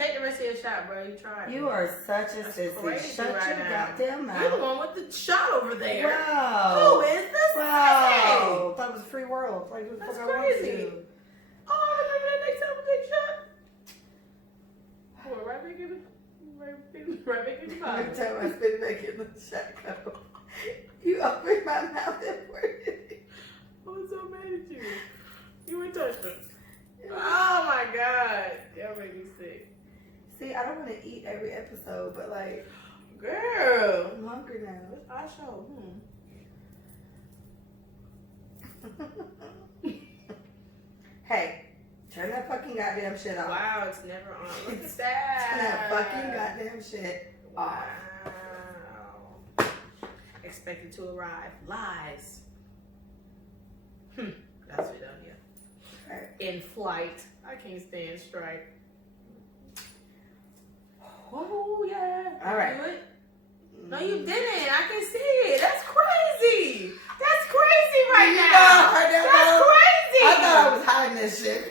Take the rest of your shot, bro. You tried. You are such a sissy. Shut your goddamn mouth. You're the one with the shot over there. Wow. Who is this? Wow. That was a free world. Like, who the That's fuck I want crazy. to? Oh, remember that next time we take a shot? Well, right back in the bottle. Every time I spit back in the shot cup, you open my mouth and pour it. I was so mad at you. You ain't touched me. Oh my God. Y'all make me sick. See, I don't want to eat every episode, but like, girl, I'm hungry now. I show. Hey, turn that fucking goddamn shit off. Wow, it's never on. Look at that. Turn that fucking goddamn shit off. Wow. Expected to arrive. Lies. That's what done here. Right. In flight. I can't stand strike. Oh, yeah. All right. Do it? No, you didn't. I can see it. That's crazy. That's crazy right now. That's crazy. I thought I was hiding this shit.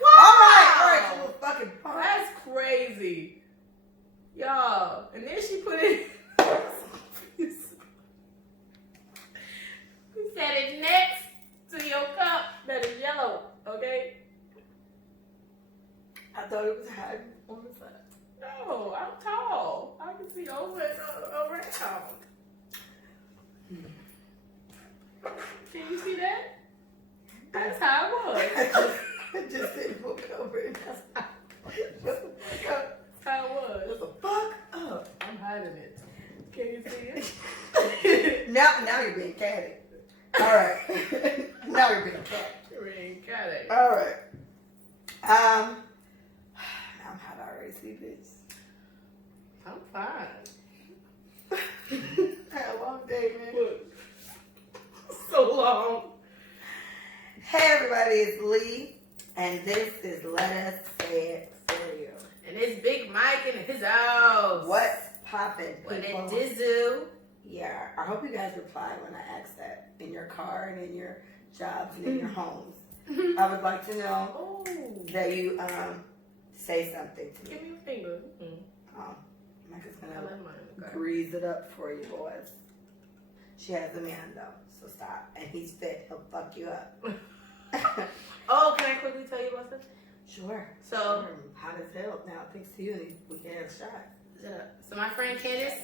Wow. All right. You little fucking punk. That's crazy. Y'all. And then she put it. He said it next to your cup that is yellow. Okay? I thought it was hiding on the side. No, I'm tall. I can see over and around. Can you see that? That's how it was. I just didn't look over it. That's how it was. Shut the fuck up. I'm hiding it. Can you see it? now you're being catty. All right. Now you're being catty. You're being catty. All right. I'm hot already, see, bitch. I'm fine. Had a long day, man. Look. So long. Hey, everybody, it's Lee, and this is Let Us Say It For You. And it's Big Mike in his house. What's poppin'? What it dizzle? Yeah, I hope you guys reply when I ask that in your car and in your jobs and in your homes. I would like to know that you say something to me. Give me a finger. Micah's gonna grease it up for you, boys. She has a man though, so stop. And he's fit. He'll fuck you up. Oh, can I quickly tell you about something? Sure. So hot as hell now. Thanks to you, and we can have a shot. So my friend Candace,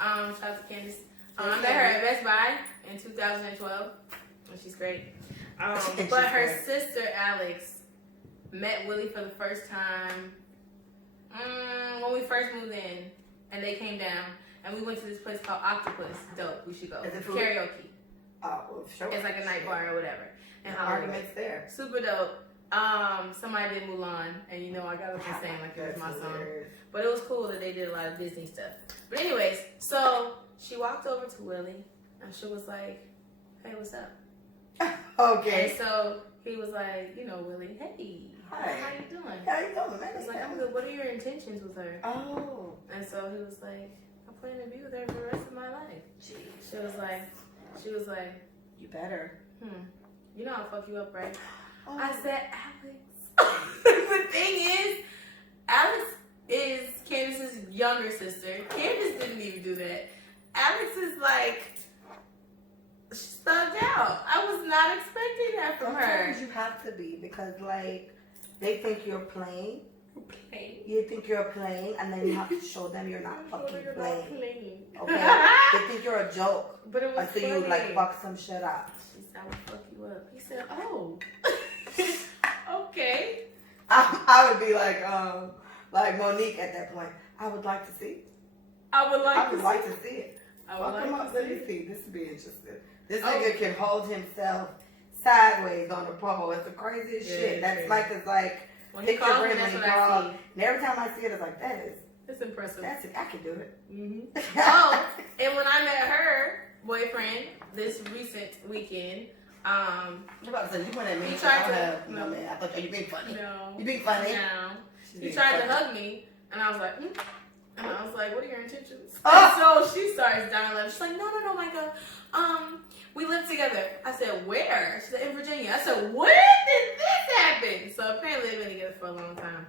shout out to Candace. I met her at Best Buy in 2012, and she's great. But her sister Alex met Willie for the first time when we first moved in, and they came down, and we went to this place called Octopus. Dope, we should go. Is it food? Karaoke. Oh, well, sure. It's like a night bar or whatever. And arguments there. Super dope. Somebody did Mulan, and you know I got up and sang like it was my song. But it was cool that they did a lot of Disney stuff. But anyways, so she walked over to Willie, and she was like, "Hey, what's up?" Okay. And so he was like, you know, Willie, "Hey, hi, how you doing?" How you doing, man? I was like, "I'm good. What are your intentions with her?" Oh. And so he was like, "I plan to be with her for the rest of my life." Jeez. She was like, "You better. You know I'll fuck you up, right?" Oh. I said, "Alex." The thing is, Alex is Candace's younger sister. Candace didn't even do that. Alex is like, she's thugged out. I was not expecting that from her. Sometimes you have to be because, like, they think you're playing. You think you're playing, and then you have to show them you're not fucking playing. Okay? They think you're a joke. But it was until funny. you, like, fuck some shit up. She said, "I would fuck you up." He said, "Oh." Okay. I would be like Monique at that point. I would like to see. I would like to see it. I would Fuck him like up. to Let see me it. see. This would be interesting. This nigga can hold himself sideways on the pole. It's the craziest shit. That's crazy. Mike is like, When he picture calls me, him that's when what he I calls. see. And every time I see it, it's like, It's impressive. that's it. I can do it. Oh, and when I met her boyfriend this recent weekend, I'm about to say, you went at me. He tried to- No, man. I thought, are you being funny? no, You being funny? no. She's He being tried to funny. hug me, and I was like, and I was like, "What are your intentions?" Oh. So she starts dying laughing. She's like, "No, Micah. We live together." I said, "Where?" She said, "In Virginia." I said, "When did this happen?" So apparently they've been together for a long time.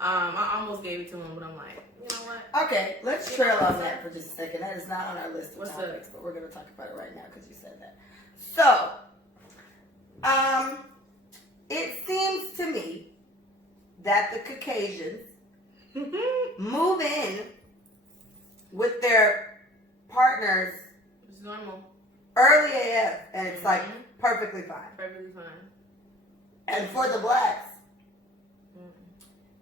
I almost gave it to him, but I'm like, you know what? Okay, let's trail on that for just a second. That is not on our list of What's topics, but we're going to talk about it right now because you said that. So, it seems to me that the Caucasians move in with their partners It's normal. early AF, and it's like perfectly fine. Perfectly fine. And for the blacks,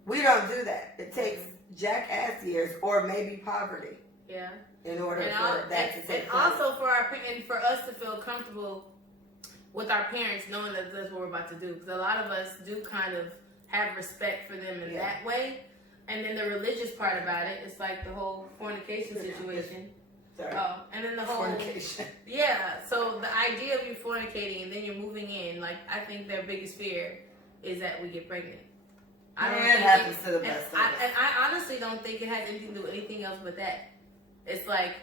we don't do that. It takes jackass years or maybe poverty. Yeah. In order for that to take place. And also for us to feel comfortable with our parents knowing that that's what we're about to do. Because a lot of us do kind of have respect for them in that way. And then the religious part about it, it's like the whole fornication situation. Sorry. Oh, and then the whole fornication. Yeah. So the idea of you fornicating and then you're moving in, like I think their biggest fear is that we get pregnant. I don't think it happens to the best of us. And I honestly don't think it has anything to do with anything else but that. It's like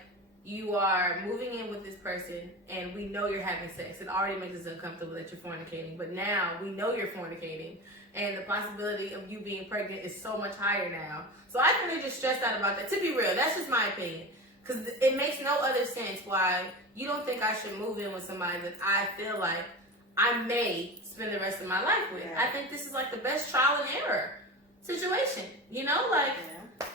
you are moving in with this person and we know you're having sex. It already makes us uncomfortable that you're fornicating. But now we know you're fornicating and the possibility of you being pregnant is so much higher now. So I think they're just stressed out about that. To be real, that's just my opinion. Because it makes no other sense why you don't think I should move in with somebody that I feel like I may spend the rest of my life with. I think this is like the best trial and error situation. You know, like,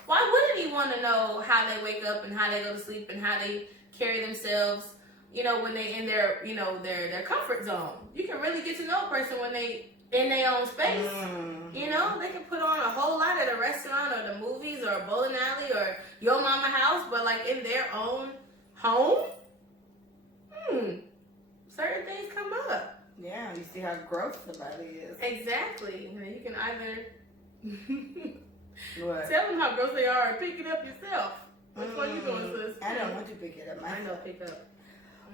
why wouldn't you want to know how they wake up and how they go to sleep and how they carry themselves, you know, when they in their, you know, their comfort zone? You can really get to know a person when they in their own space. You know, they can put on a whole lot at a restaurant or the movies or a bowling alley or your mama house, but like in their own home, certain things come up. Yeah, you see how gross somebody is. Exactly. And then you can either what? tell them how gross they are or pick it up yourself. Which one you doing, sis? I don't want to pick it up myself. I know, pick up.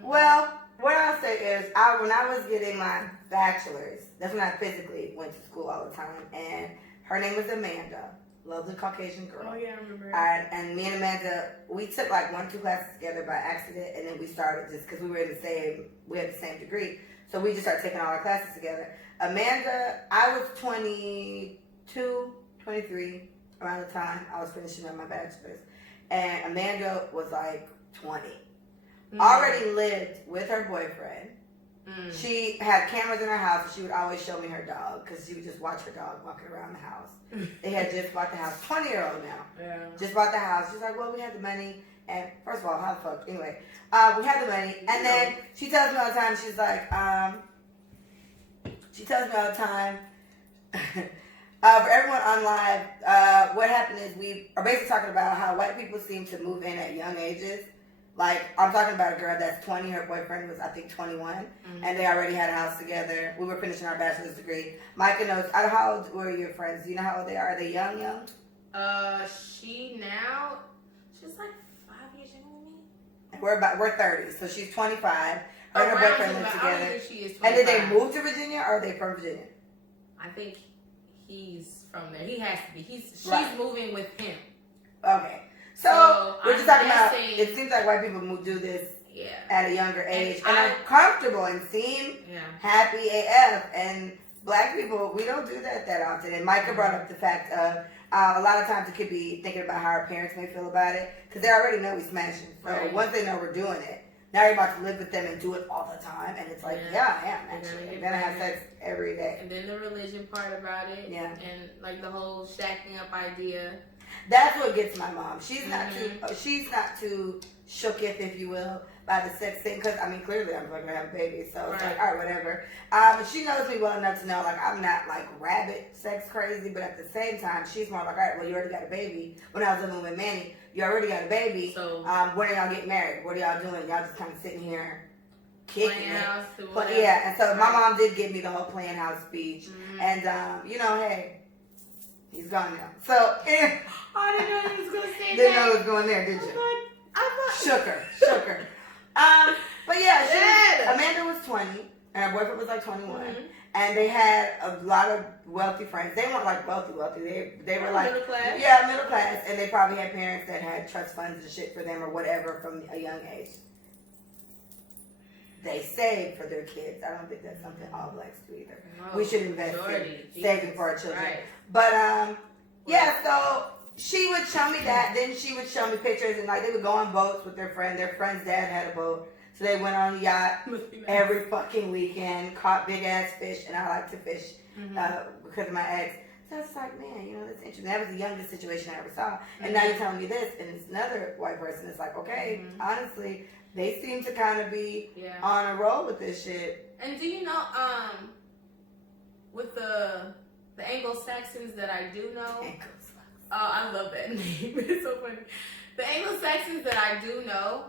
Well, what I'll say is, when I was getting my bachelor's, that's when I physically went to school all the time, and her name was Amanda, lovely Caucasian girl. Oh yeah, I remember. And me and Amanda, we took like 1 or 2 classes together by accident, and then we started just because we had the same degree, so we just started taking all our classes together. Amanda, I was 22, 23 around the time I was finishing up my bachelor's, and Amanda was like 20. Already lived with her boyfriend. She had cameras in her house, and she would always show me her dog because she would just watch her dog walking around the house. They had just bought the house. 20-year-old now. Yeah. Just bought the house. She's like, well, we had the money. And first of all, how the fuck? Anyway, we had the money. And then she tells me all the time, she's like, for everyone on live, what happened is we are basically talking about how white people seem to move in at young ages. Like, I'm talking about a girl that's 20. Her boyfriend was, I think, 21. And they already had a house together. We were finishing our bachelor's degree. Micah knows. I don't know how old were your friends. Do you know how old they are? Are they young? She's like 5 years younger than me. We're 30. So she's 25. Her and her boyfriend live together. She is 25. And did they move to Virginia or are they from Virginia? I think he's from there. He has to be. She's moving with him. Okay. So we're just talking about, it seems like white people do this at a younger age and are comfortable and seem happy AF. And black people, we don't do that often. And Micah brought up the fact of a lot of times it could be thinking about how our parents may feel about it because they already know we smashing. So once they know we're doing it, now you're about to live with them and do it all the time. And it's like, I am actually. And then I have sex every day. And then the religion part about it. Yeah. And like the whole shacking up idea. That's what gets my mom. She's not too shooketh, if you will, by the sex thing. Because, I mean, clearly I'm going to have a baby. So it's like, all right, whatever. She knows me well enough to know, like, I'm not, like, rabbit sex crazy. But at the same time, she's more like, all right, well, you already got a baby. When I was living with Manny, you already got a baby. So, when are y'all getting married? What are y'all doing? Y'all just kind of sitting here kicking it. Yeah, and so my mom did give me the whole playing house speech. And, you know, hey, he's gone now. So, I didn't know he was going to say that. Didn't know he was going there, did you? Shook her. But yeah, Amanda was 20, and her boyfriend was like 21. And they had a lot of wealthy friends. They weren't like wealthy. They were like middle class. Yeah, middle class. And they probably had parents that had trust funds and shit for them or whatever from a young age. They saved for their kids. I don't think that's something all blacks do either. No, we should invest in saving for our children. Right. But Yeah, so she would show me that. Then she would show me pictures, and like they would go on boats with their friend. Their friend's dad had a boat, so they went on a yacht every fucking weekend, caught big ass fish, and I like to fish because of my ex. So it's like, man, you know, that's interesting. That was the youngest situation I ever saw, and now you're telling me this, and it's another white person. It's like, okay, honestly, they seem to kind of be on a roll with this shit. And do you know, with the Anglo-Saxons that I do know. Oh, I love that name. It's so funny. The Anglo-Saxons that I do know,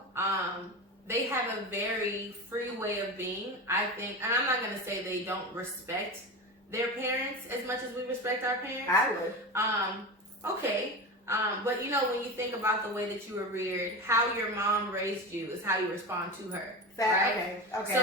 they have a very free way of being, I think. And I'm not going to say they don't respect their parents as much as we respect our parents. I would. Okay. But, you know, when you think about the way that you were reared, how your mom raised you is how you respond to her. Right? Okay.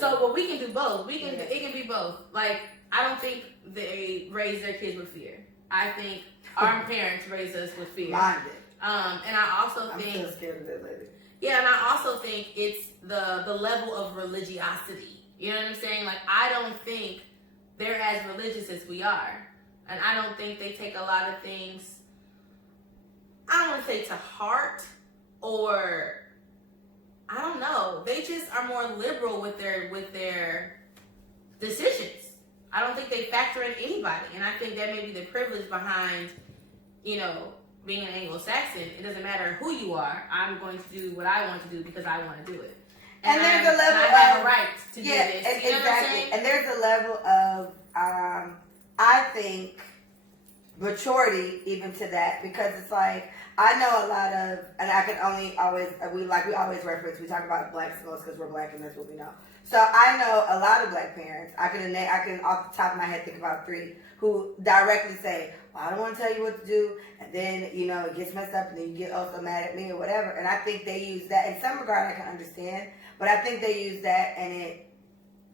But we can do both. It can be both. Like, I don't think they raise their kids with fear. I think our parents raised us with fear. Mine did. And I also think... I'm still scared of that lady. Yeah, and I also think it's the level of religiosity. You know what I'm saying? Like, I don't think they're as religious as we are. And I don't think they take a lot of things, I don't want to say to heart, or... I don't know. They just are more liberal with their decisions. I don't think they factor in anybody. And I think that may be the privilege behind, you know, being an Anglo-Saxon. It doesn't matter who you are. I'm going to do what I want to do because I want to do it. And there's a level I have a right to do this. Exactly. You know what I'm saying? And there's a level of, I think, maturity even to that, because it's like, I know a lot of, and I can only always, we always reference, we talk about blacks most because we're black and that's what we know. So I know a lot of black parents. I can off the top of my head think about 3 who directly say, well, I don't want to tell you what to do, and then, you know, it gets messed up, and then you get also mad at me or whatever. And I think they use that, in some regard I can understand, but I think they use that and it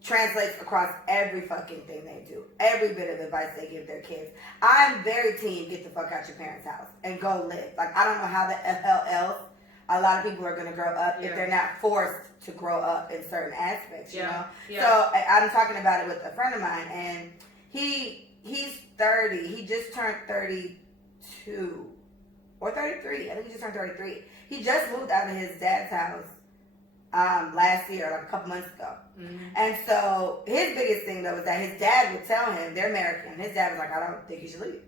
translates across every fucking thing they do. Every bit of advice they give their kids. I'm very team, get the fuck out your parents' house and go live. Like, I don't know how the hell else a lot of people are going to grow up if they're not forced to grow up in certain aspects, you know? Yeah. So I'm talking about it with a friend of mine, and he's 30. He just turned 32 or 33. I think he just turned 33. He just moved out of his dad's house last year, like a couple months ago. And so his biggest thing though was that his dad would tell him, they're American, his dad was like, I don't think you should leave.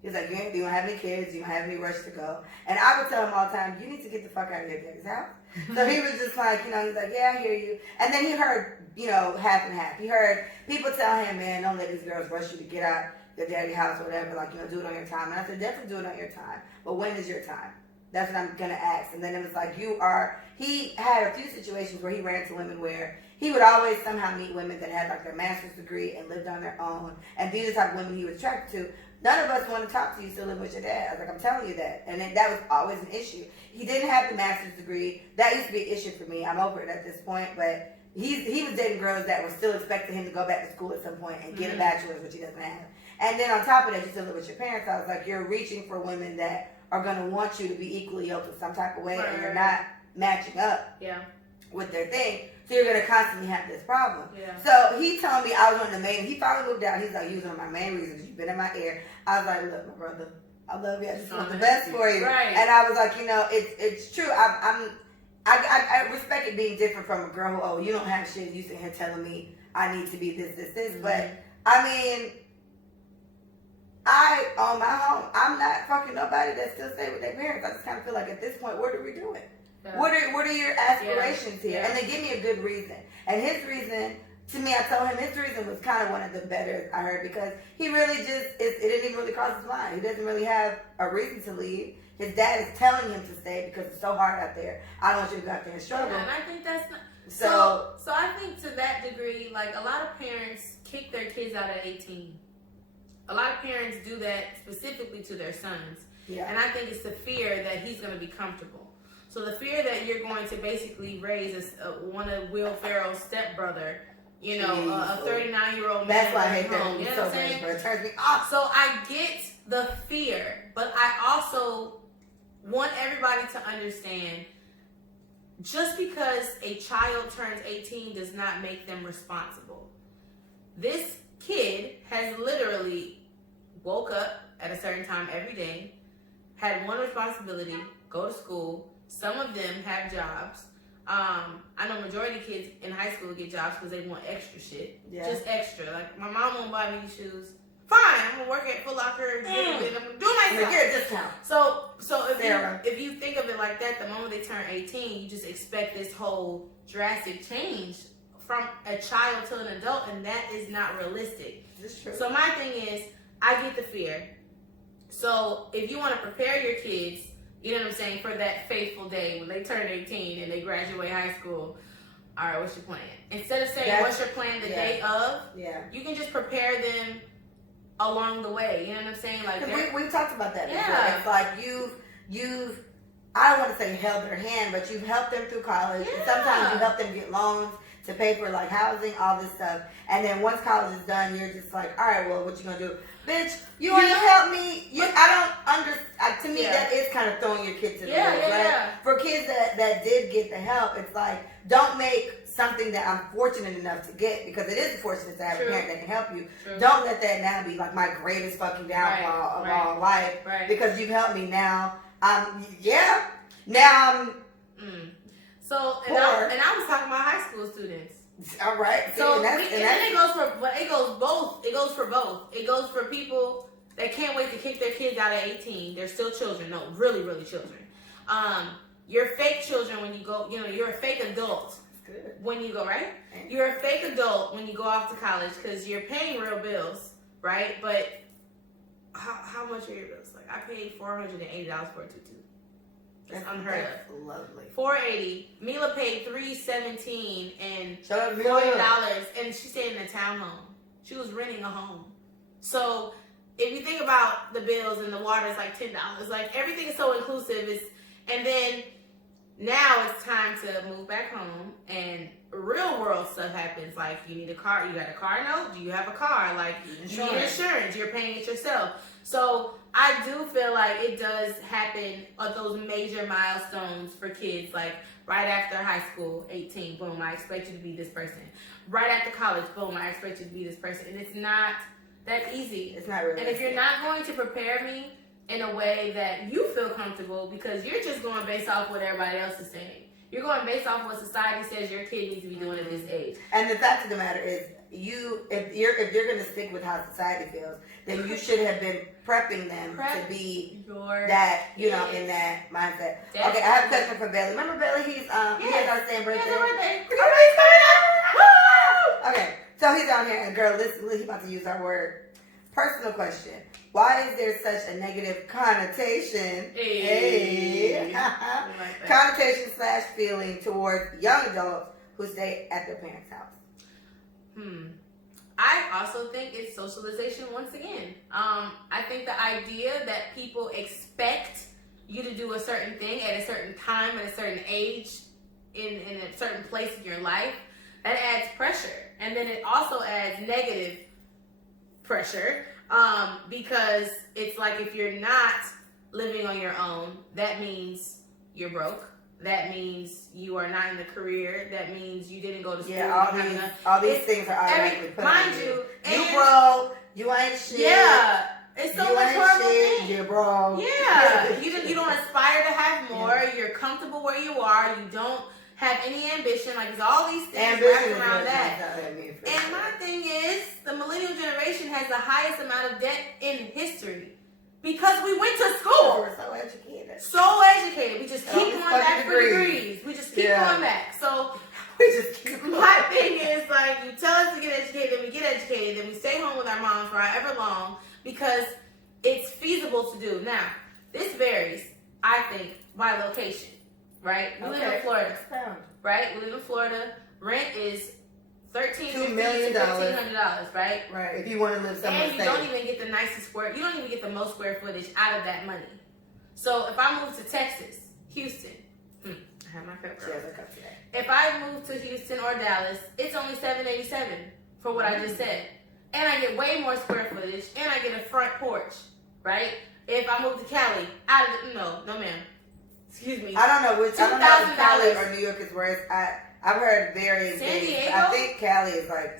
He's like, you don't have any kids, you don't have any rush to go. And I would tell him all the time, you need to get the fuck out of your daddy's house. So he was just like, you know, he's like, yeah, I hear you. And then he heard, you know, half and half. He heard people tell him, man, don't let these girls rush you to get out your daddy's house or whatever, like, you know, do it on your time. And I said, definitely do it on your time. But when is your time? That's what I'm going to ask. And then it was like, he had a few situations where he ran into women where he would always somehow meet women that had like their master's degree and lived on their own. And these are the type of women he was attracted to. None of us want to talk to you still live with your dad. I was like, I'm telling you that. And then that was always an issue. He didn't have the master's degree. That used to be an issue for me. I'm over it at this point. But he was dating girls that were still expecting him to go back to school at some point and get a bachelor's, which he doesn't have. And then on top of that, you still live with your parents. I was like, you're reaching for women that are going to want you to be equally yoked in some type of way, and you're not matching up with their thing. So you're going to constantly have this problem. So he told me I was one of the main, he finally moved out. He's like, you was one of my main reasons. You've been in my ear. I was like, look, my brother, I love you. I just want the best for you. Right. And I was like, you know, it's true. I respect it being different from a girl who, oh, you don't have shit. You sitting here telling me I need to be this. But, I mean, I own my home. I'm not fucking nobody that still stay with their parents. I just kind of feel like at this point, what are we doing? Yeah. What are your aspirations here? And they give me a good reason. And his reason, to me, I told him his reason was kind of one of the better I heard, because he really just, it didn't even really cross his mind. He doesn't really have a reason to leave. His dad is telling him to stay because it's so hard out there. I don't want you to go out there and struggle. Yeah, and I think that's not, so I think to that degree, like, a lot of parents kick their kids out at 18. A lot of parents do that specifically to their sons. Yeah. And I think it's the fear that he's going to be comfortable. So the fear that you're going to basically raise one of Will Ferrell's stepbrother, you know, a 39-year-old man. That's why I hate that movie so much, bro. It turns me off. So I get the fear, but I also want everybody to understand, just because a child turns 18 does not make them responsible. This kid has literally woke up at a certain time every day, had one responsibility, go to school. Some of them have jobs. I know majority of kids in high school get jobs because they want extra shit. Yeah. Just extra. Like, my mom won't buy me shoes. Fine, I'm gonna work at Foot Locker, I'm gonna do myself. Get a discount. So if you think of it like that, the moment they turn 18, you just expect this whole drastic change from a child to an adult, and that is not realistic. This is true. So my thing is, I get the fear. So if you want to prepare your kids, you know what I'm saying, for that fateful day when they turn 18 and they graduate high school, all right, what's your plan? Instead of saying what's your plan the day of, you can just prepare them along the way. You know what I'm saying? Like, we talked about that before. Yeah. It's like you've I don't want to say held their hand, but you've helped them through college. Yeah. And sometimes you help them get loans to pay for like housing, all this stuff. And then once college is done, you're just like, all right, well, what you gonna do? Bitch, you want to help me? I don't understand. To me, that is kind of throwing your kids to the wolves, right? Yeah. For kids that did get the help, it's like, don't make something that I'm fortunate enough to get, because it is fortunate to have a parent that can help you. True. Don't let that now be like my greatest fucking downfall of all life, because you've helped me now. Now I'm So, and I was talking about high school students. all right. So it goes for both. It goes for people that can't wait to kick their kids out at 18. They're still children. No, really, really children. You're fake children when you go. You know, you're a fake adult when you go, right? You're a fake adult when you go off to college because you're paying real bills, right? But how much are your bills? Like, I paid $480 for a tutu. That's unheard of. Lovely. $480. Mila paid $317 and $40, and she stayed in a townhome. She was renting a home. So if you think about the bills and the water is like $10, like everything is so inclusive. And then now it's time to move back home, and real world stuff happens. Like, you need a car. You got a car note? Do you have a car? Like, you need insurance. You're paying it yourself. So I do feel like it does happen at those major milestones for kids, like right after high school, 18, boom, I expect you to be this person. Right after college, boom, I expect you to be this person. And it's not that easy. It's not really. And if you're not going to prepare me in a way that you feel comfortable, because you're just going based off what everybody else is saying. You're going based off what society says your kid needs to be doing at this age. And the fact of the matter is, if you're going to stick with how society feels, then you should have been prepping them to be that, in that mindset. Okay, I have a question for Bailey. Remember Bailey? He has our same birthday. Okay, so he's on here, and girl, listen, he's about to use our word. Personal question. Why is there such a negative connotation? Connotation / feeling towards young adults who stay at their parents' house? I also think it's socialization once again. I think the idea that people expect you to do a certain thing at a certain time, at a certain age, in a certain place in your life, that adds pressure. And then it also adds negative pressure, because it's like, if you're not living on your own, that means you're broke. That means you are not in the career. That means you didn't go to school. Yeah, all these things are automatically put on you. You broke. You ain't shit. Yeah. It's so much horrible thing. You're broke. Yeah. You don't aspire to have more. Yeah. You're comfortable where you are. You don't have any ambition. Like, it's all these things wrapped around that. And my thing is, the millennial generation has the highest amount of debt in history. Because we went to school. We're so educated. So educated. We just keep going back for degrees. We just keep going back. So we just keep my thing is, like, you tell us to get educated, then we get educated, then we stay home with our moms for however long, because it's feasible to do. Now, this varies, I think, by location, right? We live in Florida, right? We live in Florida. Rent is $1,300 to $1,500, right? Right. If you want to live somewhere and you don't even get the nicest you don't even get the most square footage out of that money. So if I move to Texas, Houston, I have my cup. If I move to Houston or Dallas, it's only $787 for what I just said, and I get way more square footage, and I get a front porch, right? If I move to Cali, no, ma'am. Excuse me. I don't know which. I don't know if Cali or New York is worse. I've heard varying things. Diego? I think Cali is like,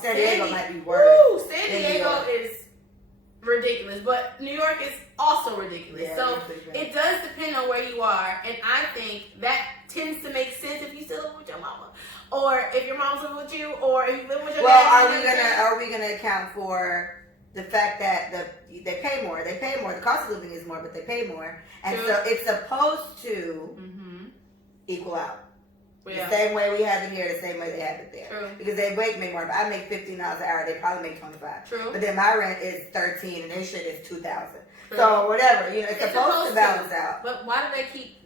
San Diego might be worse. San Diego is ridiculous, but New York is also ridiculous. Yeah, so it does depend on where you are, and I think that tends to make sense if you still live with your mama, or if your mom's living with you, or if you live with your dad. Are we gonna account for the fact that they pay more? They pay more. The cost of living is more, but they pay more, and True. so it's supposed to equal out. Yeah. The same way we have it here, the same way they have it there. True. Because they make more. If I make $15 an hour, they probably make $25. True. But then my rent is $13 and their shit is $2,000. So whatever, it's supposed to balance out. But why do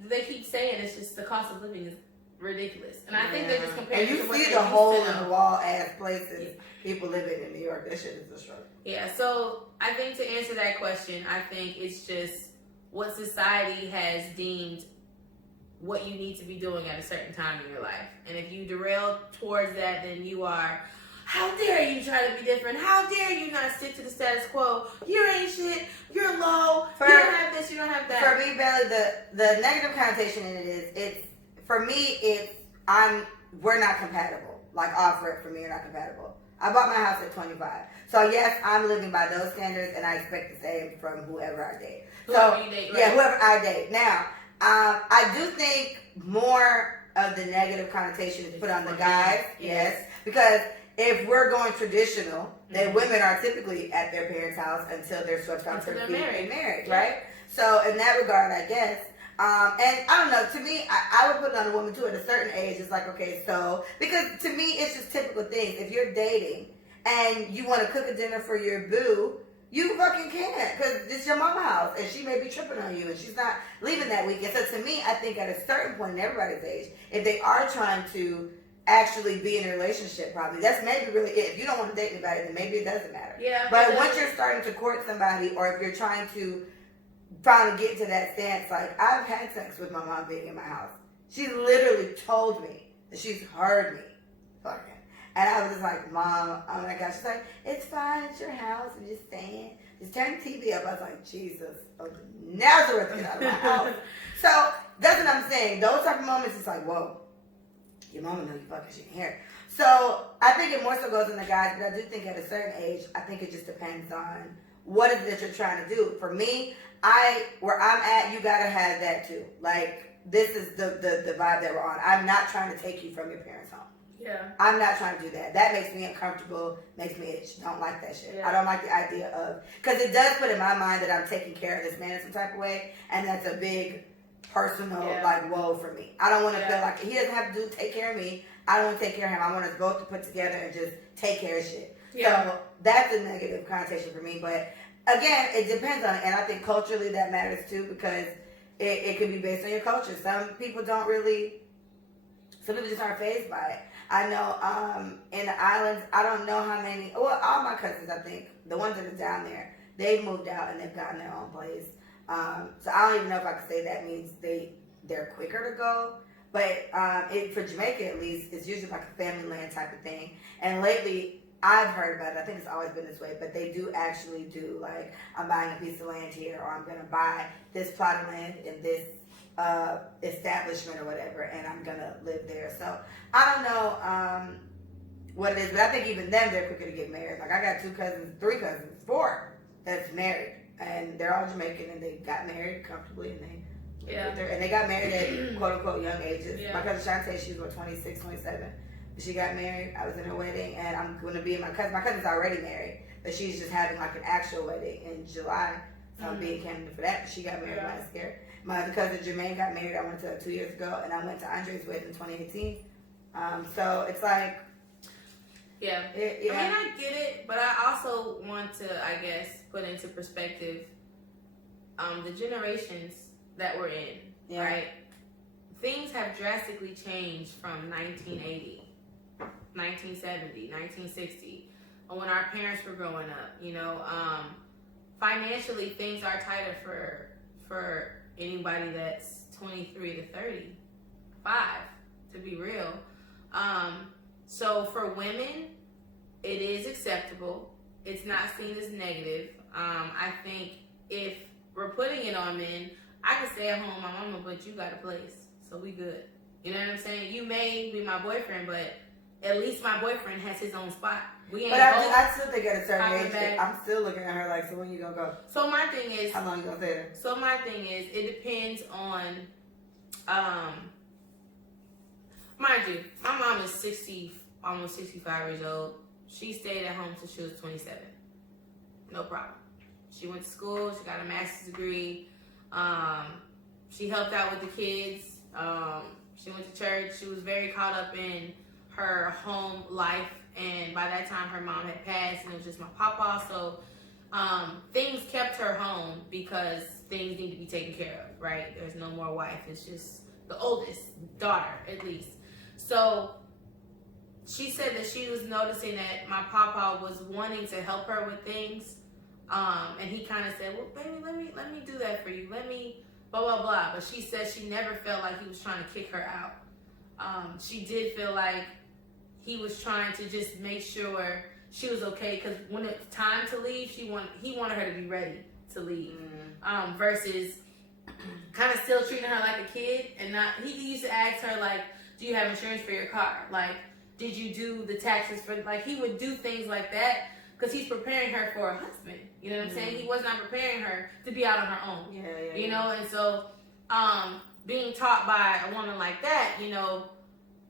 they keep saying it's just the cost of living is ridiculous? And I think they're just comparing. And you see the hole in the wall ass places people living in New York. That shit is a struggle. Yeah. So I think to answer that question, I think it's just what society has deemed what you need to be doing at a certain time in your life. And if you derail towards that, then you are, how dare you try to be different? How dare you not stick to the status quo? You ain't shit. You're low. You don't have this. You don't have that. For me, Belly, the negative connotation in it is, for me, we're not compatible. Like, off rip for me, you're not compatible. I bought my house at 25. So, yes, I'm living by those standards, and I expect the same from whoever I date. Whoever you date, right? Yeah, whoever I date. Now, I do think more of the negative connotation is put on the guys, yes, because if we're going traditional, then women are typically at their parents' house until they're swept off their feet and married, right? So in that regard, I guess, and I don't know, to me, I would put it on a woman too at a certain age. It's like, okay, so, because to me, it's just typical things. If you're dating and you want to cook a dinner for your boo, you fucking can't, because it's your mama's house, and she may be tripping on you, and she's not leaving that weekend. So to me, I think at a certain point in everybody's age, if they are trying to actually be in a relationship, probably, that's maybe really it. If you don't want to date anybody, then maybe it doesn't matter. Yeah. But once you're starting to court somebody, or if you're trying to get to that stance, like, I've had sex with my mom being in my house. She literally told me that she's heard me fucking. And I was just like, Mom, oh my gosh. She's like, it's fine, it's your house, I'm just staying. Just turn the TV up. I was like, Jesus, Nazareth, get out of my house. So that's what I'm saying. Those type of moments, it's like, whoa, your mama know you fucking, she can hear it. So I think it more so goes in the guys, but I do think at a certain age, I think it just depends on what is it that you're trying to do. For me, where I'm at, you gotta have that too. Like, this is the vibe that we're on. I'm not trying to take you from your parents' home. Yeah. I'm not trying to do that. That makes me uncomfortable, makes me itch. Don't like that shit. Yeah. I don't like the idea of, because it does put in my mind that I'm taking care of this man in some type of way, and that's a big personal, like, woe for me. I don't want to feel like he doesn't have to take care of me. I don't want to take care of him. I want us both to put together and just take care of shit. Yeah. So that's a negative connotation for me. But again, it depends on it, and I think culturally that matters too, because it could be based on your culture. Some people just aren't fazed by it. I know in the islands, I don't know how many, well, all my cousins, I think, the ones that are down there, they've moved out and they've gotten their own place. So I don't even know if I could say that means they're quicker to go. But for Jamaica, at least, it's usually like a family land type of thing. And lately, I've heard about it. I think it's always been this way. But they do actually do, like, I'm buying a piece of land here, or I'm going to buy this plot of land in this establishment or whatever, and I'm gonna live there. So I don't know what it is, but I think even them, they're quicker to get married. Like, I got 4 that's married, and they're all Jamaican, and they got married comfortably, and they got married at quote unquote young ages. My cousin Shantae, she was 26, 27. She got married. I was in her wedding, and I'm gonna be in my cousin's already married, but she's just having like an actual wedding in July. So I'll be in Canada for that. She got married last year. My other cousin Jermaine got married. I went to 2 years ago, and I went to Andre's wedding in 2018. So it's like, I mean, I get it, but I also want to, I guess, put into perspective the generations that we're in, right? Things have drastically changed from 1980, 1970, 1960, when our parents were growing up. Financially, things are tighter for anybody that's 23 to 35, to be real. So for women, it is acceptable. It's not seen as negative. I think if we're putting it on men, I can stay at home with my mama, but you got a place, so we good. You know what I'm saying? You may be my boyfriend, but at least my boyfriend has his own spot. We ain't But I still think at a certain age, back. I'm still looking at her like, so when you gonna go? So my thing is, how long you gonna stay there? So my thing is, it depends on, mind you, my mom is 60, almost 65 years old. She stayed at home since she was 27. No problem. She went to school. She got a master's degree. She helped out with the kids. She went to church. She was very caught up in her home life. And by that time, her mom had passed, and it was just my papa. So things kept her home because things need to be taken care of, right? There's no more wife. It's just the oldest daughter, at least. So she said that she was noticing that my papa was wanting to help her with things. And he kind of said, well, baby, let me do that for you. Let me blah, blah, blah. But she said she never felt like he was trying to kick her out. She did feel like he was trying to just make sure she was okay, because when it's time to leave, he wanted her to be ready to leave. Versus kind of still treating her like a kid, and not. He used to ask her like, "Do you have insurance for your car? Like, did you do the taxes for?" Like, he would do things like that because he's preparing her for a husband. You know what I'm saying? He was not preparing her to be out on her own. You know, and so being taught by a woman like that, you know,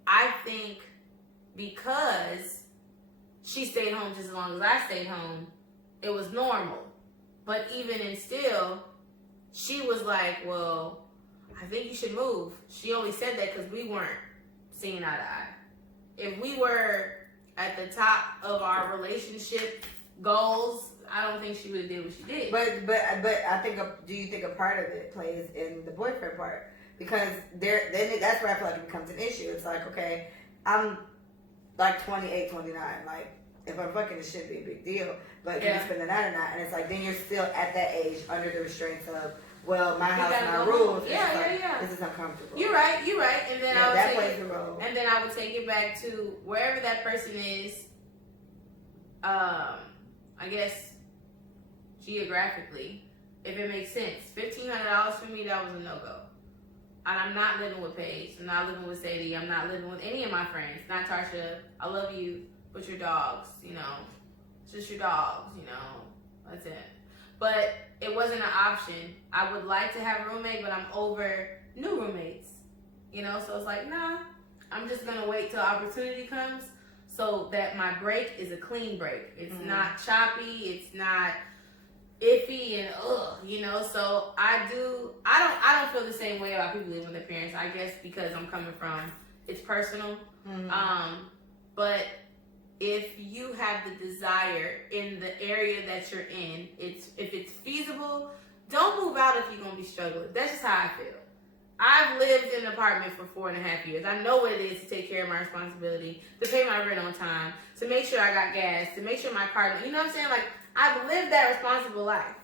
I think because she stayed home just as long as I stayed home, it was normal. But even in still, she was like, well, I think you should move. She only said that because we weren't seeing eye to eye. If we were at the top of our relationship goals, I don't think she would have did what she did. But I think, do you think a part of it plays in the boyfriend part? Because then that's where I feel like it becomes an issue. It's like, okay, I'm like 28, 29. Like, if I'm fucking, it shouldn't be a big deal. But can you spend the night or not? And it's like, then you're still at that age under the restraints of, well, my house, my rules. This is uncomfortable. You're right. And then that plays a role. And then I would take it back to wherever that person is. I guess geographically, if it makes sense. $1,500 for me, that was a no-go. And I'm not living with Paige. I'm not living with Sadie. I'm not living with any of my friends. Not Tarsha. I love you, but your dogs, you know. It's just your dogs, you know. That's it. But it wasn't an option. I would like to have a roommate, but I'm over new roommates. You know, so it's like, nah. I'm just going to wait till opportunity comes so that my break is a clean break. It's not choppy. It's not iffy and you know. So I don't feel the same way about people living with their parents. I guess because I'm coming from, it's personal. But if you have the desire in the area that you're in, if it's feasible, don't move out if you're gonna be struggling. That's just how I feel. I've lived in an apartment for 4.5 years. I know what it is to take care of my responsibility, to pay my rent on time, to make sure I got gas, to make sure my car, you know what I'm saying? Like, I've lived that responsible life.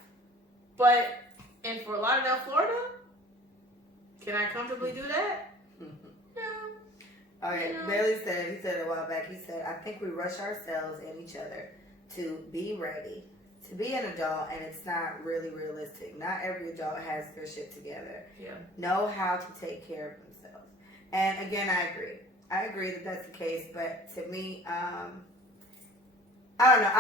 But in Fort Lauderdale, Florida, can I comfortably do that? No. All right, you know? Bailey said, he said a while back, he said, I think we rush ourselves and each other to be ready, to be an adult, and it's not really realistic. Not every adult has their shit together. Yeah. Know how to take care of themselves. And again, I agree. I agree that that's the case, but to me, I don't know.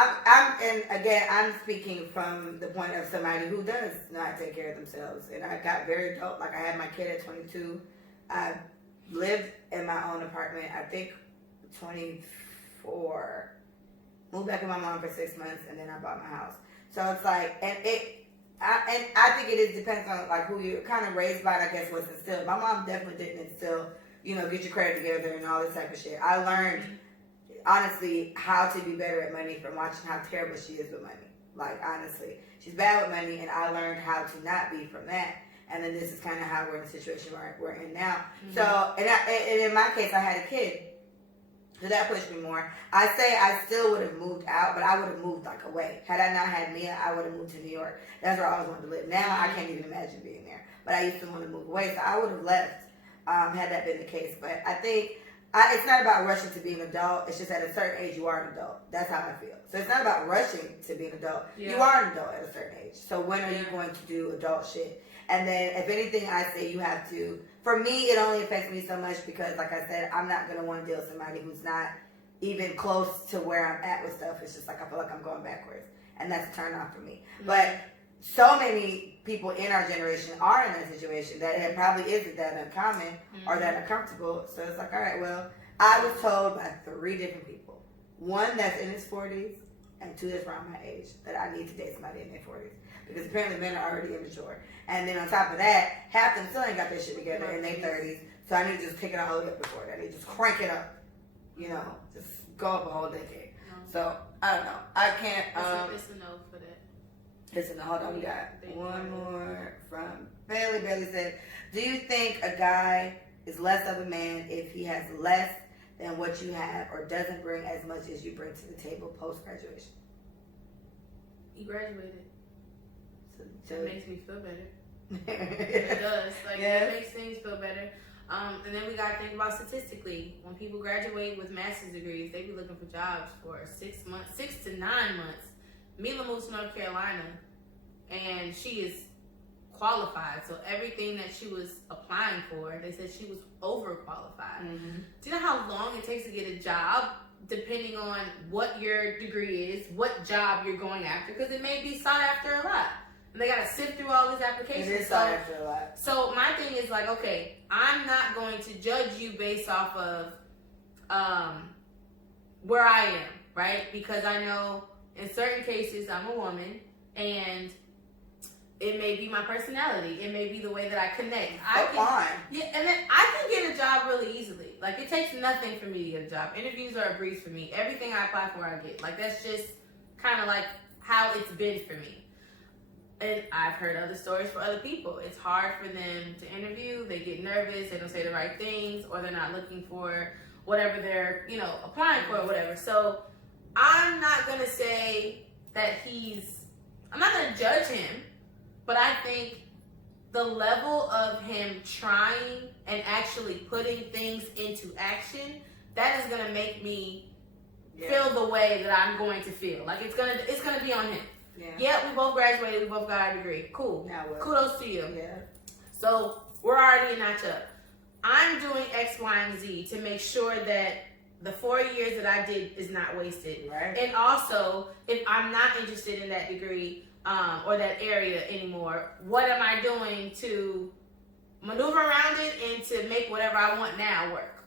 I'm speaking from the point of somebody who does not take care of themselves. And I got very adult. Like, I had my kid at 22. I lived in my own apartment, I think 24. Moved back with my mom for 6 months, and then I bought my house. So it's like, I think it depends on like who you're kind of raised by. I guess what's instilled. My mom definitely didn't instill, you know, get your credit together and all this type of shit. I learned honestly how to be better at money from watching how terrible she is with money. Like, honestly, she's bad with money, and I learned how to not be from that. And then this is kind of how we're in the situation we're in now. So, and in my case, I had a kid. So that pushed me more. I say I still would have moved out, but I would have moved like away. Had I not had Mia, I would have moved to New York. That's where I always wanted to live. Now I can't even imagine being there. But I used to want to move away, so I would have left had that been the case. But I think it's not about rushing to be an adult. It's just at a certain age you are an adult. That's how I feel. So it's not about rushing to be an adult. Yeah. You are an adult at a certain age. So when are you going to do adult shit? And then if anything, I say you have to. For me, it only affects me so much because, like I said, I'm not going to want to deal with somebody who's not even close to where I'm at with stuff. It's just like I feel like I'm going backwards, and that's a turn off for me. Mm-hmm. But so many people in our generation are in that situation that it probably isn't that uncommon or that uncomfortable. So it's like, all right, well, I was told by 3 different people. 1 that's in his 40s and 2 that's around my age that I need to date somebody in their 40s. Because apparently men are already immature. And then on top of that, half them still ain't got their shit together in their 30s. So I need to just pick it all the way up before that. I need to just crank it up. You know, just go up a whole decade. So, I don't know. I can't, it's a no for that. listen, hold on. We got one more from Bailey. Bailey said, do you think a guy is less of a man if he has less than what you have or doesn't bring as much as you bring to the table post-graduation? He graduated. So It makes me feel better. It does. Like, it makes things feel better. And then we got to think about statistically. When people graduate with master's degrees, they be looking for jobs for 6 months, 6 to 9 months. Mila moved to North Carolina, and she is qualified. So everything that she was applying for, they said she was overqualified. Mm-hmm. Do you know how long it takes to get a job, depending on what your degree is, what job you're going after? Because it may be sought after a lot. And they got to sift through all these applications. It is sought after a lot. So my thing is like, okay, I'm not going to judge you based off of where I am, right? Because I know in certain cases I'm a woman, and it may be my personality. It may be the way that I connect. Yeah, and then I can get a job really easily. Like, it takes nothing for me to get a job. Interviews are a breeze for me. Everything I apply for, I get. Like, that's just kind of like how it's been for me. And I've heard other stories for other people. It's hard for them to interview. They get nervous. They don't say the right things, or they're not looking for whatever they're, applying for or whatever. So I'm not going to say that I'm not going to judge him, but I think the level of him trying and actually putting things into action, that is going to make me feel the way that I'm going to feel. Like, it's going to be on him. Yeah, we both graduated. We both got a degree. Cool. Now what? Kudos to you. Yeah. So we're already a notch up. I'm doing X, Y, and Z to make sure that the 4 years that I did is not wasted. Right. And also, if I'm not interested in that degree or that area anymore, what am I doing to maneuver around it and to make whatever I want now work?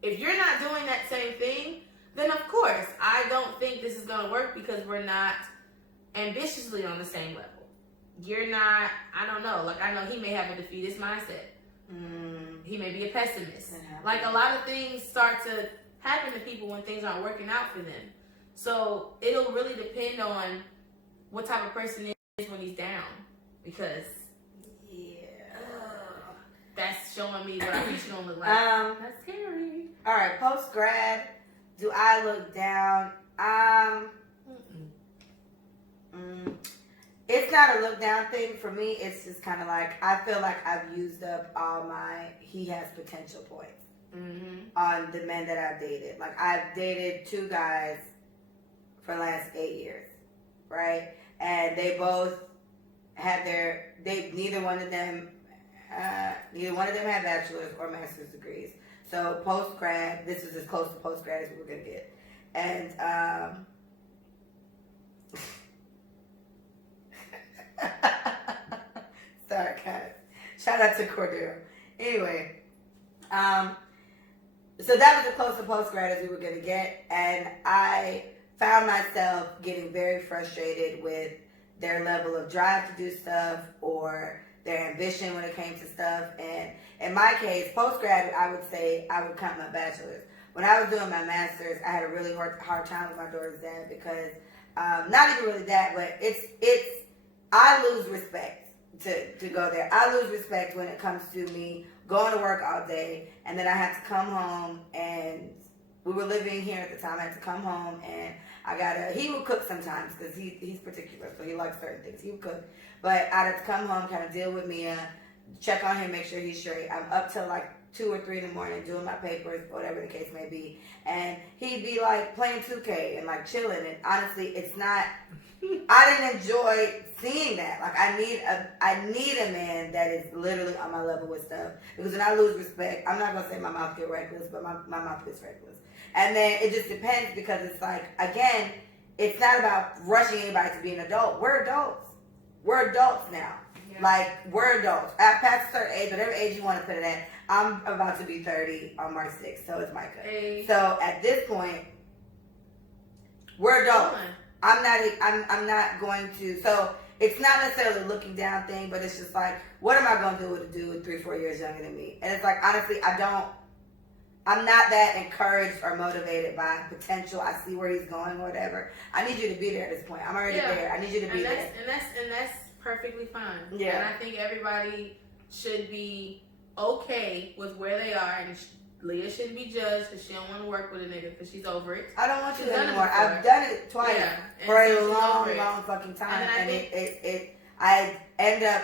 If you're not doing that same thing, then of course, I don't think this is going to work because we're not ambitiously on the same level. You're not, I don't know, like, I know he may have a defeatist mindset. He may be a pessimist. Like, a lot of things start to happen to people when things aren't working out for them. So it'll really depend on what type of person he is when he's down, because that's showing me what our future gonna look like. That's scary. All right, post grad, do I look down? It's not a look down thing for me. It's just kind of like, I feel like I've used up all my he has potential points on the men that I've dated. Like, I've dated 2 guys for the last 8 years, right? And they both had neither one of them had bachelor's or master's degrees. So post grad, this is as close to post grad as we were gonna get. And sorry, guys. Shout out to Cordero. Anyway, so that was as close to post grad as we were gonna get, and I found myself getting very frustrated with their level of drive to do stuff or their ambition when it came to stuff. And in my case, post grad, I would say I would count my bachelor's. When I was doing my master's, I had a really hard time with my daughter's dad because not even really that, but it's I lose respect to go there. I lose respect when it comes to me going to work all day, and then I have to come home, and we were living here at the time. I had to come home, and he would cook sometimes because he's particular, so he likes certain things. He would cook, but I'd have to come home, kind of deal with Mia, check on him, make sure he's straight. I'm up till like 2 or 3 in the morning doing my papers, whatever the case may be. And he'd be like playing 2K and like chilling. And honestly, it's not, I didn't enjoy seeing that. Like I need a man that is literally on my level with stuff. Because when I lose respect, I'm not going to say my mouth get reckless, but my mouth gets reckless. And then it just depends because it's like, again, it's not about rushing anybody to be an adult. We're adults. We're adults now. Yeah. Like, we're adults. At past a certain age, whatever age you want to put it at, I'm about to be 30 on March 6th, so is Micah. Hey. So at this point, we're adults. I'm not going to, so it's not necessarily a looking down thing, but it's just like, what am I going to do with a dude 3-4 years younger than me? And it's like, honestly, I'm not that encouraged or motivated by potential. I see where he's going or whatever. I need you to be there at this point. I'm already there. I need you to be there. And that's perfectly fine. Yeah. And I think everybody should be okay with where they are. And Leah shouldn't be judged because she don't want to work with a nigga because she's over it. I don't want you anymore. I've done it twice for a long fucking time. And I end up,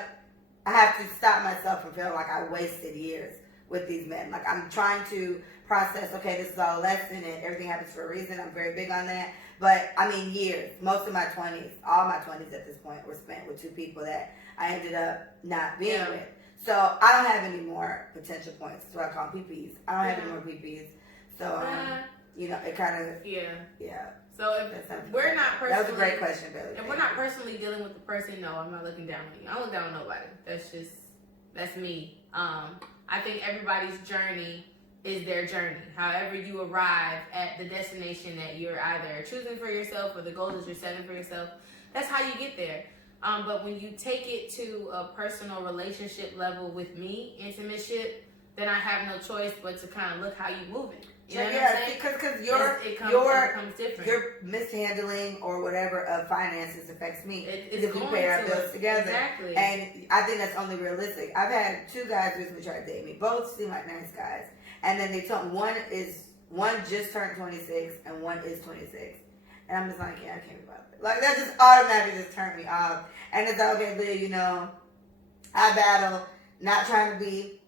I have to stop myself from feeling like I wasted years with these men. Like I'm trying to process, okay, this is all a lesson and everything happens for a reason. I'm very big on that. But I mean years, most of my 20s, all my 20s at this point were spent with 2 people that I ended up not being with. So I don't have any more potential points. That's what I call PPs. I don't have any more PPs. So, you know, it kind of, yeah. So if we're not personally, that was a great question, Billy. If we're not personally dealing with the person, no, I'm not looking down on you. I don't look down on nobody. That's me. I think everybody's journey is their journey. However you arrive at the destination that you're either choosing for yourself or the goals that you're setting for yourself, that's how you get there. But when you take it to a personal relationship level with me, intimateship, then I have no choice but to kind of look how you're moving. You know what I'm saying? Because your mishandling or whatever of finances affects me. Because we pay our bills together. Exactly. And I think that's only realistic. I've had 2 guys recently try to date me. Both seem like nice guys. And then they told me one just turned 26 and one is 26. And I'm just like, yeah, I can't be bothered. Like that just automatically just turned me off. And it's like, okay, Leah, you know, I battle not trying to be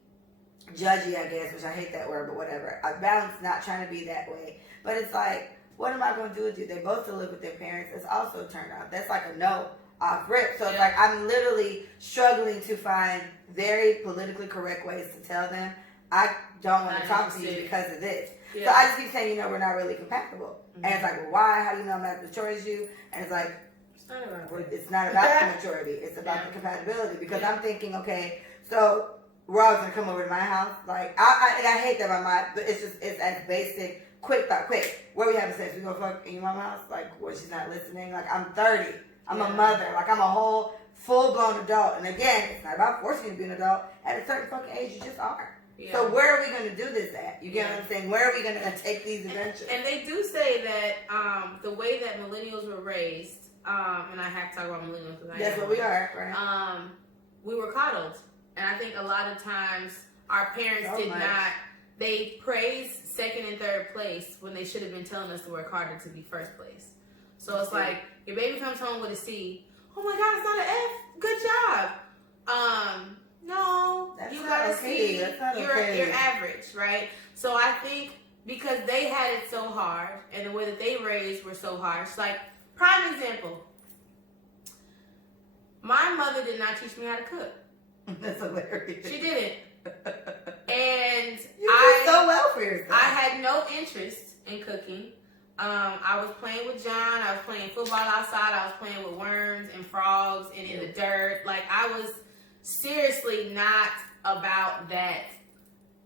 judgy, I guess, which I hate that word, but whatever. I balance not trying to be that way. But it's like, what am I going to do with you? They both still live with their parents. It's also turned off. That's like a no off rip. So it's like I'm literally struggling to find very politically correct ways to tell them I don't want to talk to you because of this. Yeah. So I just keep saying, you know, we're not really compatible. Mm-hmm. And it's like, well, why? How do you know I'm not as mature as you? And it's like, it's not about the maturity. It's about the compatibility. Because I'm thinking, okay, so we're always going to come over to my house. Like, I hate that but it's as basic, quick thought, quick. Where we having sex? We gonna fuck in your mama's house? Like, where she's not listening? Like, I'm 30. I'm a mother. Like, I'm a whole full-blown adult. And again, it's not about forcing you to be an adult. At a certain fucking age, you just are. Yeah. So where are we going to do this at? You get what I'm saying? Where are we going to take these adventures? And they do say that the way that millennials were raised, and I have to talk about millennials because that's what we are, right? We were coddled. And I think a lot of times our parents they praised second and third place when they should have been telling us to work harder to be first place. So it's like, your baby comes home with a C. Oh my God, it's not an F. Good job. No, that's you got a C. You're average, right? So I think because they had it so hard and the way that they raised were so harsh. Like, prime example. My mother did not teach me how to cook. That's hilarious. She didn't. And you did so well for yourself. I had no interest in cooking. I was playing with John. I was playing football outside. I was playing with worms and frogs and in the dirt. Like, I was seriously not about that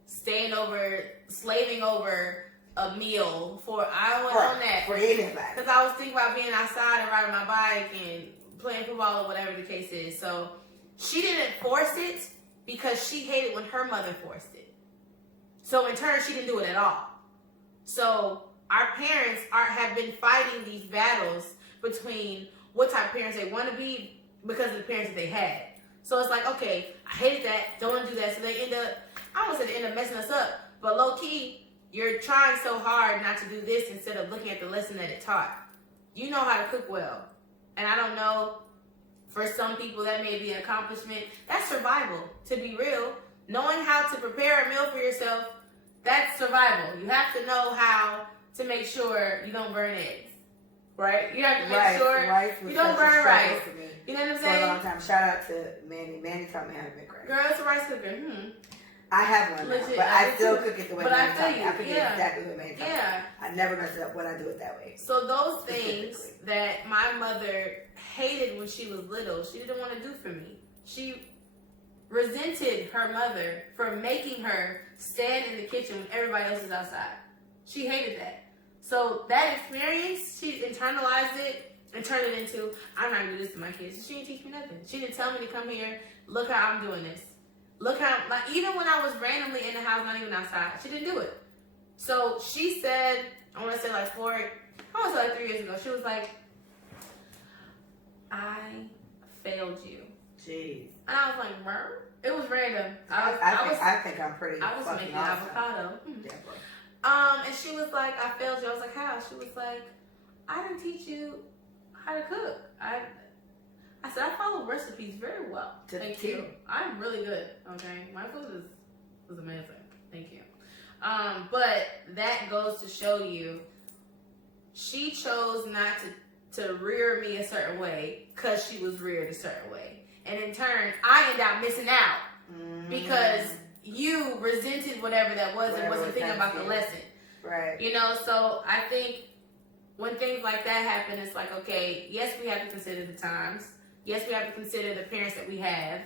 slaving over a meal I went on that. For anybody. Because I was thinking about being outside and riding my bike and playing football or whatever the case is. So she didn't force it because she hated when her mother forced it. So in turn, she didn't do it at all. So our parents have been fighting these battles between what type of parents they want to be because of the parents that they had. So it's like, okay, I hated that, don't want to do that. So they end up messing us up. But low key, you're trying so hard not to do this instead of looking at the lesson that it taught. You know how to cook well. And I don't know, for some people that may be an accomplishment. That's survival, to be real. knowing how to prepare a meal for yourself, that's survival. You have to know how to make sure you don't burn eggs, right? You have to make sure you don't burn rice. You know what I'm saying? For a long time. Shout out to Manny. Manny taught me how to make rice. Girl, it's a rice cooker. I have one, legit, but I still cook it the way Manny taught me. I cook it yeah. exactly the way Manny taught me. I never mess it up when I do it that way. So those things that my mother hated when she was little, she didn't want to do for me. She resented her mother for making her stand in the kitchen when everybody else is outside. She hated that. So that experience, she internalized it and turned it into, I'm not going to do this to my kids. She didn't teach me nothing. She didn't tell me to come here, look how I'm doing this. Look how, like, even when I was randomly in the house, not even outside, she didn't do it. So she said, I want to say like 3 years ago, she was like, I failed you. Jeez. And I was like, bro, it was random. I think I'm pretty. I was making awesome. avocado. And she was like, I failed you. I was like, how? She was like, I didn't teach you how to cook. I said, I follow recipes very well. Thank you. I'm really good. Okay, my food is amazing. Thank you. But that goes to show you, she chose not to rear me a certain way because she was reared a certain way, and in turn, I ended up missing out because you resented whatever that was and wasn't thinking about the lesson. Right. You know, so I think when things like that happen, it's like, okay, yes, we have to consider the times. Yes, we have to consider the parents that we have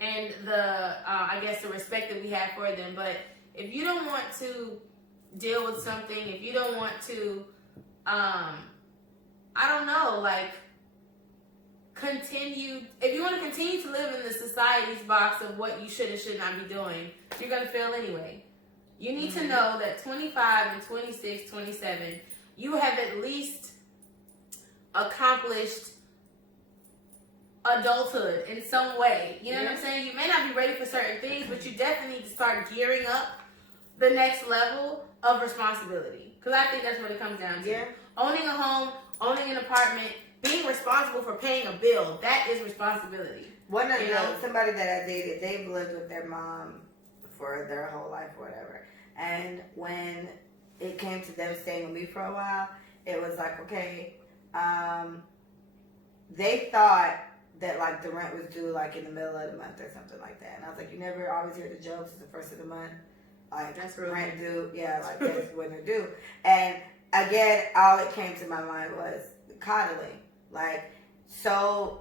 and I guess the respect that we have for them. But if you don't want to deal with something, if you don't want to, I don't know, like, if you want to continue to live in the society's box of what you should and should not be doing, you're going to fail anyway. You need to know that 25 and 26, 27, you have at least accomplished adulthood in some way. You know what I'm saying? You may not be ready for certain things, but you definitely need to start gearing up the next level of responsibility. Because I think that's what it comes down to. Yeah. Owning a home, owning an apartment, being responsible for paying a bill, that is responsibility. One of somebody that I dated, they've lived with their mom for their whole life or whatever. And when it came to them staying with me for a while, it was like, okay, they thought that like the rent was due like in the middle of the month or something like that. And I was like, you never always hear the jokes, it's the first of the month. Like, that's really rent due, like that's when they're due. And again, all it came to my mind was coddling. Like, so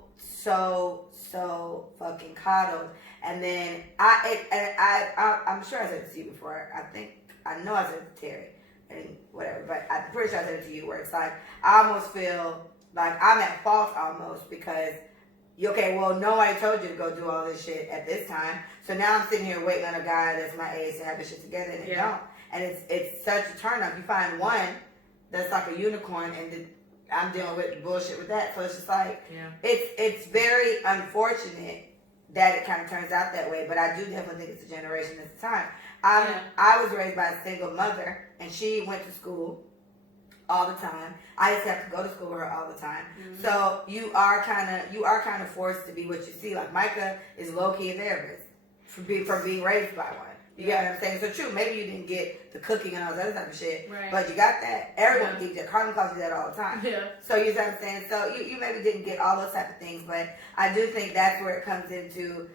fucking coddled. And then I'm sure I said it to you before. I know I said it to Terry and whatever, but I'm pretty sure I said it to you where it's like, I almost feel like I'm at fault almost because, okay, well, nobody told you to go do all this shit at this time. So now I'm sitting here waiting on a guy that's my age to have this shit together and they don't. And it's such a turn up. You find one that's like a unicorn and I'm dealing with bullshit with that. So it's just like, it's very unfortunate that it kind of turns out that way. But I do definitely think it's a generation at the time. I was raised by a single mother, and she went to school all the time. I used to have to go to school with her all the time. Mm-hmm. So you are kind of forced to be what you see. Like Micah is low key a therapist from being raised by one. You get what I'm saying? So true, maybe you didn't get the cooking and all that other type of shit, but you got that. Everyone gives you that. Carmen calls you that all the time. Yeah. So you know what I'm saying? So you maybe didn't get all those type of things, but I do think that's where it comes into.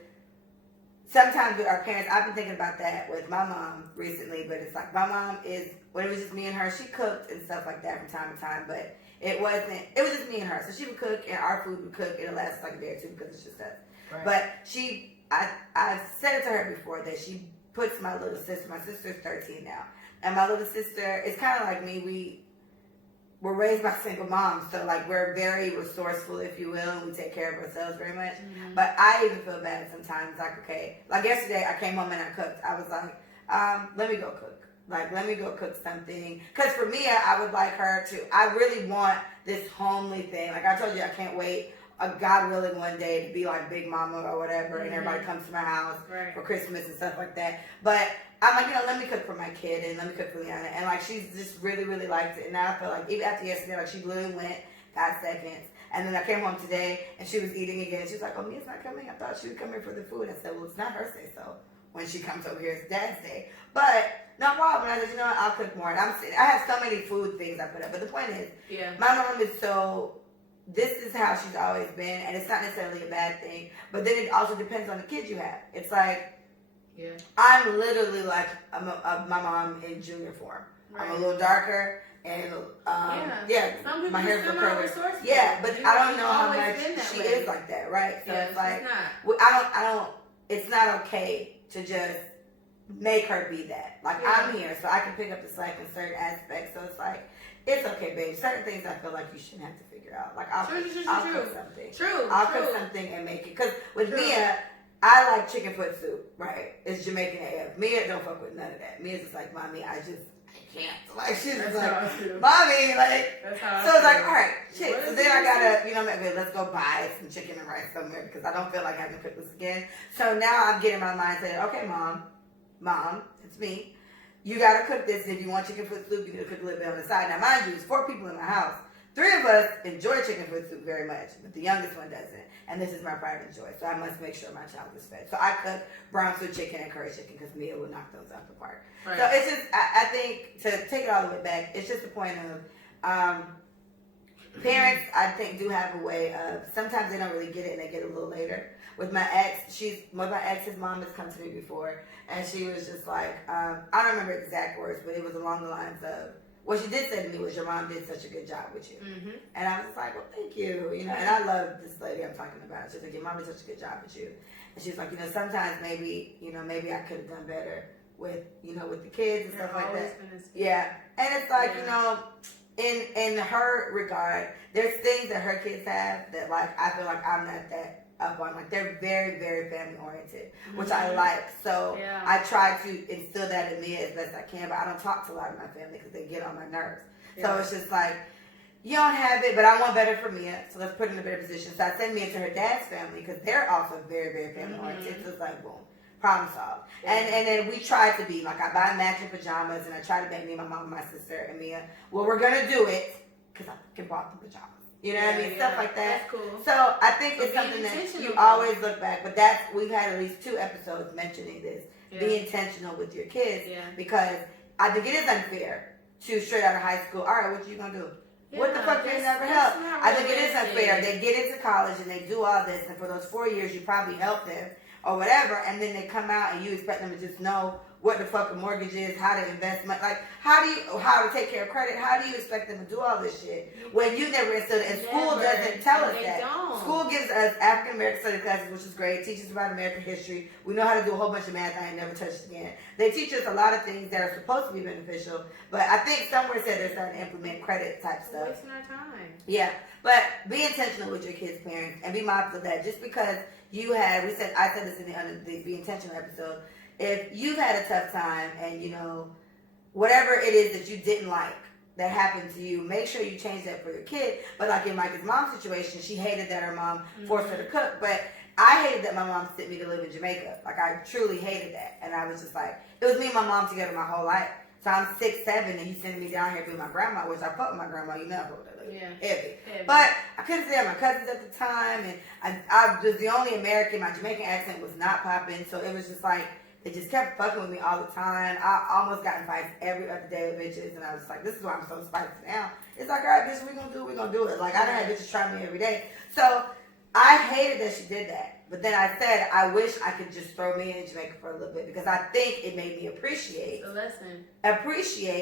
Sometimes with our parents, I've been thinking about that with my mom recently, but it's like my mom when it was just me and her, she cooked and stuff like that from time to time, but it was just me and her. So she would cook and our food would cook. It'll last like a day or two because it's just us. Right. But I've said it to her before that she puts my sister's 13 now, and my little sister is kind of like me. We were raised by single moms, so like we're very resourceful, if you will, and we take care of ourselves very much. Mm-hmm. But I even feel bad sometimes. Like, okay, like yesterday I came home and I cooked. I was like, let me go cook. Like, let me go cook something. Because for me, I would like her to. I really want this homely thing. Like I told you, I can't wait. God willing, one day to be like Big Mama or whatever, and everybody comes to my house for Christmas and stuff like that. But I'm like, let me cook for my kid and let me cook for Liana. And like, she's just really, really liked it. And now I feel like, even after yesterday, like she literally went, got seconds. And then I came home today and she was eating again. She was like, oh, Mia's not coming. I thought she would come here for the food. I said, well, it's not her say so. when she comes over here. It's Dad's Day. But no problem. I said, you know what? I'll cook more. And I have so many food things I put up. But the point is, my mom is so, this is how she's always been. And it's not necessarily a bad thing. But then it also depends on the kids you have. It's like, I'm literally like my mom in junior form. Right. I'm a little darker. And my hair's curly. Yeah, but I don't know how much she is like that, right? So it's like I don't. It's not okay to just make her be that. Like I'm here, so I can pick up the slack in certain aspects. So it's like it's okay, babe. Certain things I feel like you shouldn't have to figure out. Like I'll cook something. I'll cook something and make it. Because with Mia, I like chicken foot soup. Right? It's Jamaican AF. Mia don't fuck with none of that. Mia's just like, mommy, I can't. Like she's just like, mommy, like. So it's like, all right, shit. So then I gotta, maybe let's go buy some chicken and rice somewhere because I don't feel like having to cook this again. So now I'm getting my mind saying, okay, mom, it's me. You gotta cook this. If you want chicken foot soup, you gotta cook a little bit on the side. Now, mind you, it's 4 people in my house. 3 of us enjoy chicken foot soup very much, but the youngest one doesn't. And this is my pride and joy. So I must make sure my child is fed. So I cook brown stew chicken and curry chicken because Mia will knock those out the park. Right. So it's just, I think, to take it all the way back, it's just the point of parents, I think, do have a way of, sometimes they don't really get it and they get it a little later. With my ex, his mom has come to me before, and she was just like, I don't remember exact words, but it was along the lines of, what she did say to me was, your mom did such a good job with you. Mm-hmm. And I was just like, well, thank you. And I love this lady I'm talking about. She's like, your mom did such a good job with you. And she's like, sometimes maybe I could have done better with, with the kids and stuff like that. Yeah. And it's like, in her regard, there's things that her kids have that, like, I feel like I'm not that up on. Like, they're very, very family oriented, which I like. So I try to instill that in me as best I can, but I don't talk to a lot of my family because they get on my nerves. So it's just like, you don't have it, but I want better for Mia, so let's put her in a better position. So I send Mia to her dad's family because they're also very, very family oriented. So it's like, boom, problem solved. And then we try to be, like, I buy matching pajamas and I try to make me, my mom, and my sister, and Mia, well, we're going to do it because I can bought the pajamas. You know what I mean? Stuff like that. That's cool. So I think it's something that you always look back. But we've had at least 2 episodes mentioning this. Yeah. Be intentional with your kids. Yeah. Because I think it is unfair to straight out of high school, all right, what you going to do? Yeah, what the fuck you never help? I think it is unfair. They get into college and they do all this. And for those 4 years, you probably help them or whatever. And then they come out and you expect them to just know what the fuck a mortgage is, how to invest money, like how to take care of credit. How do you expect them to do all this shit when you never instilled it? And school doesn't tell us that. Don't. School gives us African American study classes, which is great. Teaches about American history. We know how to do a whole bunch of math I ain't never touched again. They teach us a lot of things that are supposed to be beneficial, but I think somewhere said they're starting to implement credit type stuff. Wasting our time. Yeah, but be intentional with your kids' parents and be mindful of that. Just because I said this in the Be Intentional episode. If you've had a tough time and, whatever it is that you didn't like that happened to you, make sure you change that for your kid. But like in Micah's mom's situation, she hated that her mom forced her to cook. But I hated that my mom sent me to live in Jamaica. Like, I truly hated that. And I was just like, it was me and my mom together my whole life. So I'm 6'7", and he's sending me down here to be my grandma, which I fucked with my grandma. You know, heavy. But I couldn't stay at my cousins at the time. And I was the only American. My Jamaican accent was not popping. So it was just like, they just kept fucking with me all the time. I almost got in fights every other day with bitches, and I was like, this is why I'm so spicy now. It's like, all right, bitch, we're gonna do it. Like, I done had bitches try me every day. So I hated that she did that. But then I said, I wish I could just throw me in Jamaica for a little bit because I think it made me appreciate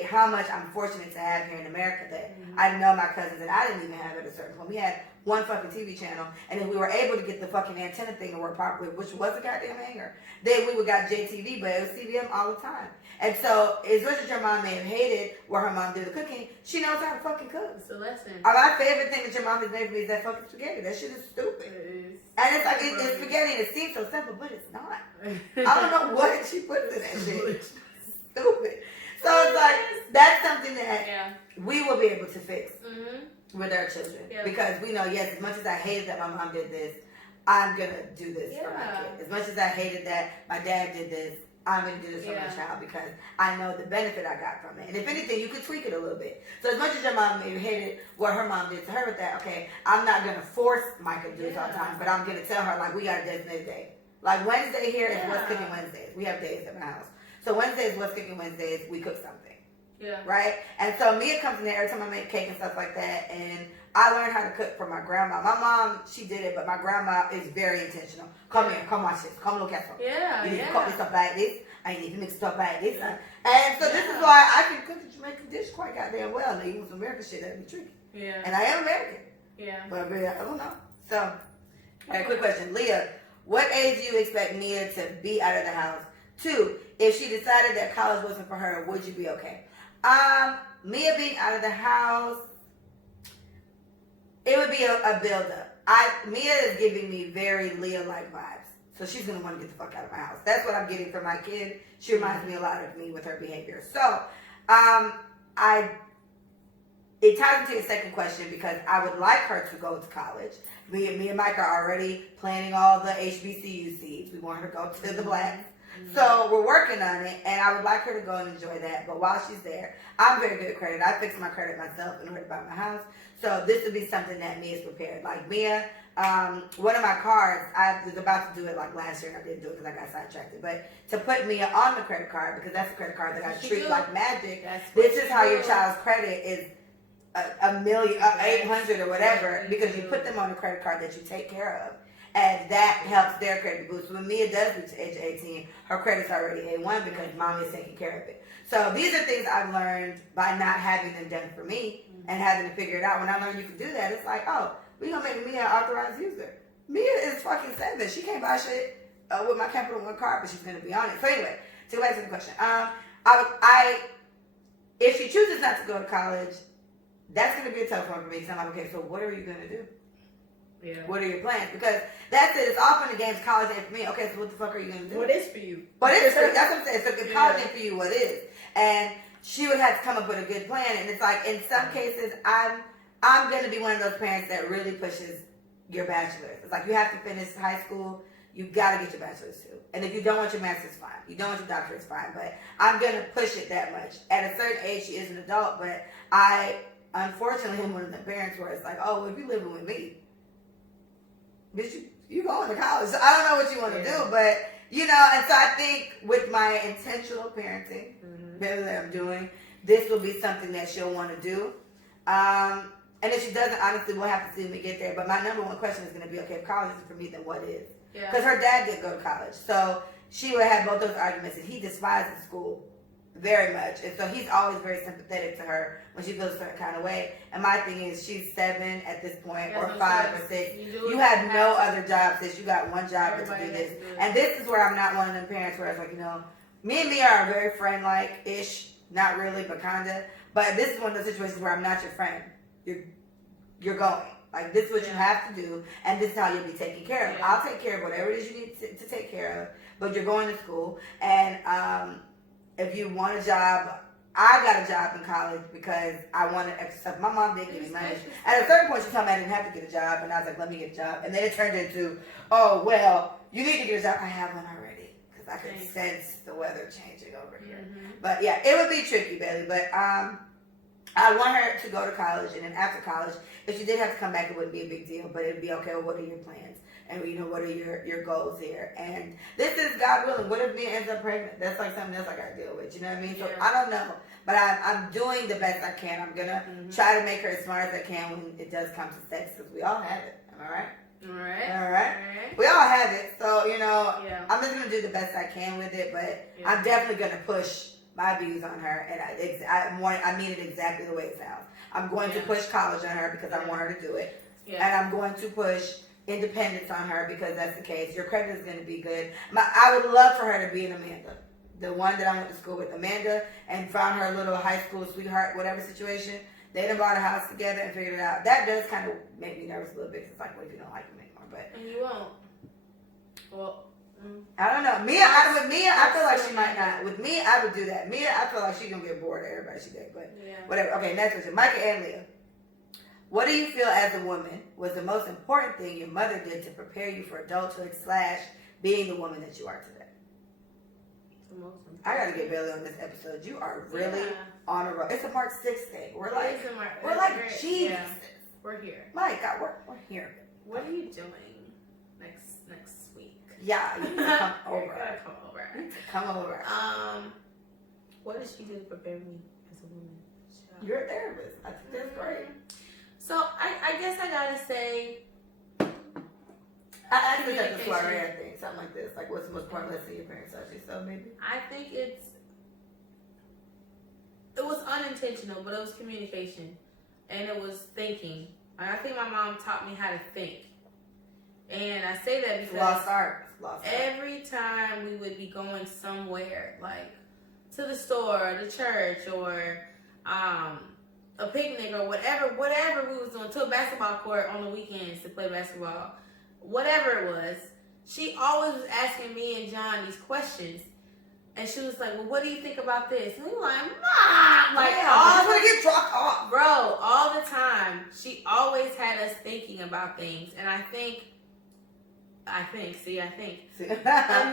how much I'm fortunate to have here in America that I know my cousins and I didn't even have at a certain point. We had one fucking TV channel, and then we were able to get the fucking antenna thing to work properly, which was a goddamn hanger. Then we got JTV, but it was CBM all the time. And so, as much as your mom may have hated where her mom did the cooking, she knows how to fucking cook. It's a lesson. My favorite thing that your mom has made for me is that fucking spaghetti. That shit is stupid. It is. And it's like, it's spaghetti, and it seems so simple, but it's not. I don't know what she put in that shit. Stupid. So it's like, that's something that we will be able to fix with our children. Yep. Because we know, yes, as much as I hated that my mom did this, I'm going to do this for my kid. As much as I hated that my dad did this, I'm going to do this for my child because I know the benefit I got from it. And if anything, you could tweak it a little bit. So as much as your mom maybe hated what her mom did to her with that, okay, I'm not going to force Micah to do this all the time, but I'm going to tell her, like, we got a designated day. Like Wednesday here is What's Cooking Wednesdays. We have days at my house. So Wednesday is What's Cooking Wednesdays. We cook something. Yeah. Right? And so Mia comes in there every time I make cake and stuff like that. And I learned how to cook from my grandma. My mom, she did it, but my grandma is very intentional. Come here, come watch this. Come look at something. Yeah. You need to cook this up like this. I need to mix it up like this. Yeah. And so this is why I can cook and make a dish quite goddamn well. Now, you want some American shit, that'd be tricky. Yeah. And I am American. Yeah. But I don't know. So, all right, quick question. Leah, what age do you expect Mia to be out of the house? 2, if she decided that college wasn't for her, would you be okay? Mia being out of the house, it would be a build-up. Mia is giving me very Leah-like vibes. So she's going to want to get the fuck out of my house. That's what I'm getting from my kid. She reminds me a lot of me with her behavior. So, it ties into your second question because I would like her to go to college. Me and Mike are already planning all the HBCU seats. We want her to go to the Blacks. So we're working on it, and I would like her to go and enjoy that. But while she's there, I'm very good at credit. I fix my credit myself in order to buy my house. So this would be something that Mia's prepared. Like Mia, one of my cards, I was about to do it like last year, and I didn't do it because I got sidetracked. But to put Mia on the credit card, because that's a credit card that I treat like magic, this is how your child's credit is a million, 800 or whatever, because you put them on a credit card that you take care of. And that helps their credit boost. When Mia does reach the age of 18, her credit's already A1 because mommy is taking care of it. So these are things I've learned by not having them done for me and having to figure it out. When I learned you can do that, it's like, oh, we're going to make Mia an authorized user. Mia is fucking 7. She can't buy shit with my Capital One card, but she's going to be on it. So anyway, to go back to the question. If she chooses not to go to college, that's going to be a tough one for me because I'm like, okay, so what are you going to do? Yeah. What are your plans? Because that's it. It's often the game's college ain't for me. Okay, so what the fuck are you going to do? What is for you? What is for you? That's what I'm saying. So if college ain't for you, what is? And she would have to come up with a good plan. And it's like, in some cases, I'm going to be one of those parents that really pushes your bachelor's. It's like, you have to finish high school. You got to get your bachelor's too. And if you don't want your master's, fine. You don't want your doctorate's, fine. But I'm going to push it that much. At a certain age, she is an adult. But I, unfortunately, am one of the parents where it's like, oh, well, if you living with me, bitch, you going to college. So I don't know what you want to do, but, you know, and so I think with my intentional parenting, that I'm doing, this will be something that she'll want to do. And if she doesn't, honestly, we'll have to see when we get there. But my number one question is going to be, okay, if college isn't for me, then what is? Because her dad did go to college. So she would have both those arguments, and he despises school very much. And so he's always very sympathetic to her when she feels a certain kind of way. And my thing is, she's 7 at this point, or 5 or 6. You have no other job, sis. You got one job to do this. And this is where I'm not one of them parents where it's like, you know, me and Mia are very friend-like-ish. Not really, but kinda. But this is one of those situations where I'm not your friend. You're going. Like, this is what you have to do, and this is how you'll be taken care of. I'll take care of whatever it is you need to take care of, but you're going to school. And if you want a job, I got a job in college because I wanted extra stuff. My mom did give me money. At a certain point, she told me I didn't have to get a job, and I was like, let me get a job. And then it turned into, oh, well, you need to get a job. I have one already because I could sense the weather changing over here. But, yeah, it would be tricky, Bailey. But I want her to go to college, and then after college, if she did have to come back, it wouldn't be a big deal. But it would be, okay, well, what are your plans? And, you know, what are your goals here? And this is God willing. What if Mia ends up pregnant? That's like something else I got to deal with. You know what I mean? So I don't know. But I'm doing the best I can. I'm going to try to make her as smart as I can when it does come to sex, because we all have it. Am I right? All right. We all have it. So, you know, I'm just going to do the best I can with it. But I'm definitely going to push my views on her. And I mean it exactly the way it sounds. I'm going to push college on her because I want her to do it. And I'm going to push independence on her because that's the case. Your credit is going to be good. I would love for her to be an Amanda. The one that I went to school with, Amanda, and found her little high school sweetheart, whatever situation. They done bought a house together and figured it out. That does kind of make me nervous a little bit. It's like, what if you don't like him anymore? But and you won't. Well, I don't know. With Mia, I feel like she might not. With me, I would do that. Mia, I feel like she's going to get bored of everybody she did. But whatever. Okay, next question. Micah and Leah. What do you feel as a woman was the most important thing your mother did to prepare you for adulthood / being the woman that you are today? I gotta get Bailey on this episode. You are really on a roll. It's a March 6th thing. We're like geniuses. We're here. My God, we're here. What are you doing next week? Yeah, you need to come You over. gotta come over. You need to come over. What did she do to prepare me as a woman? You're a therapist. I think that's great. So I guess I gotta say, I asked this at the soiree thing, something like this. Like, what's the most important lesson your parents taught you? So maybe. I think it was unintentional, but it was communication, and it was thinking. I think my mom taught me how to think, and I say that because Lost art. every time we would be going somewhere, like to the store, or the church, or a picnic, or whatever we was doing, to a basketball court on the weekends to play basketball, whatever it was, she always was asking me and John these questions. And she was like, well, what do you think about this? And we were like, Mom! Like, all the get dropped off. Bro, all the time. She always had us thinking about things. And I think.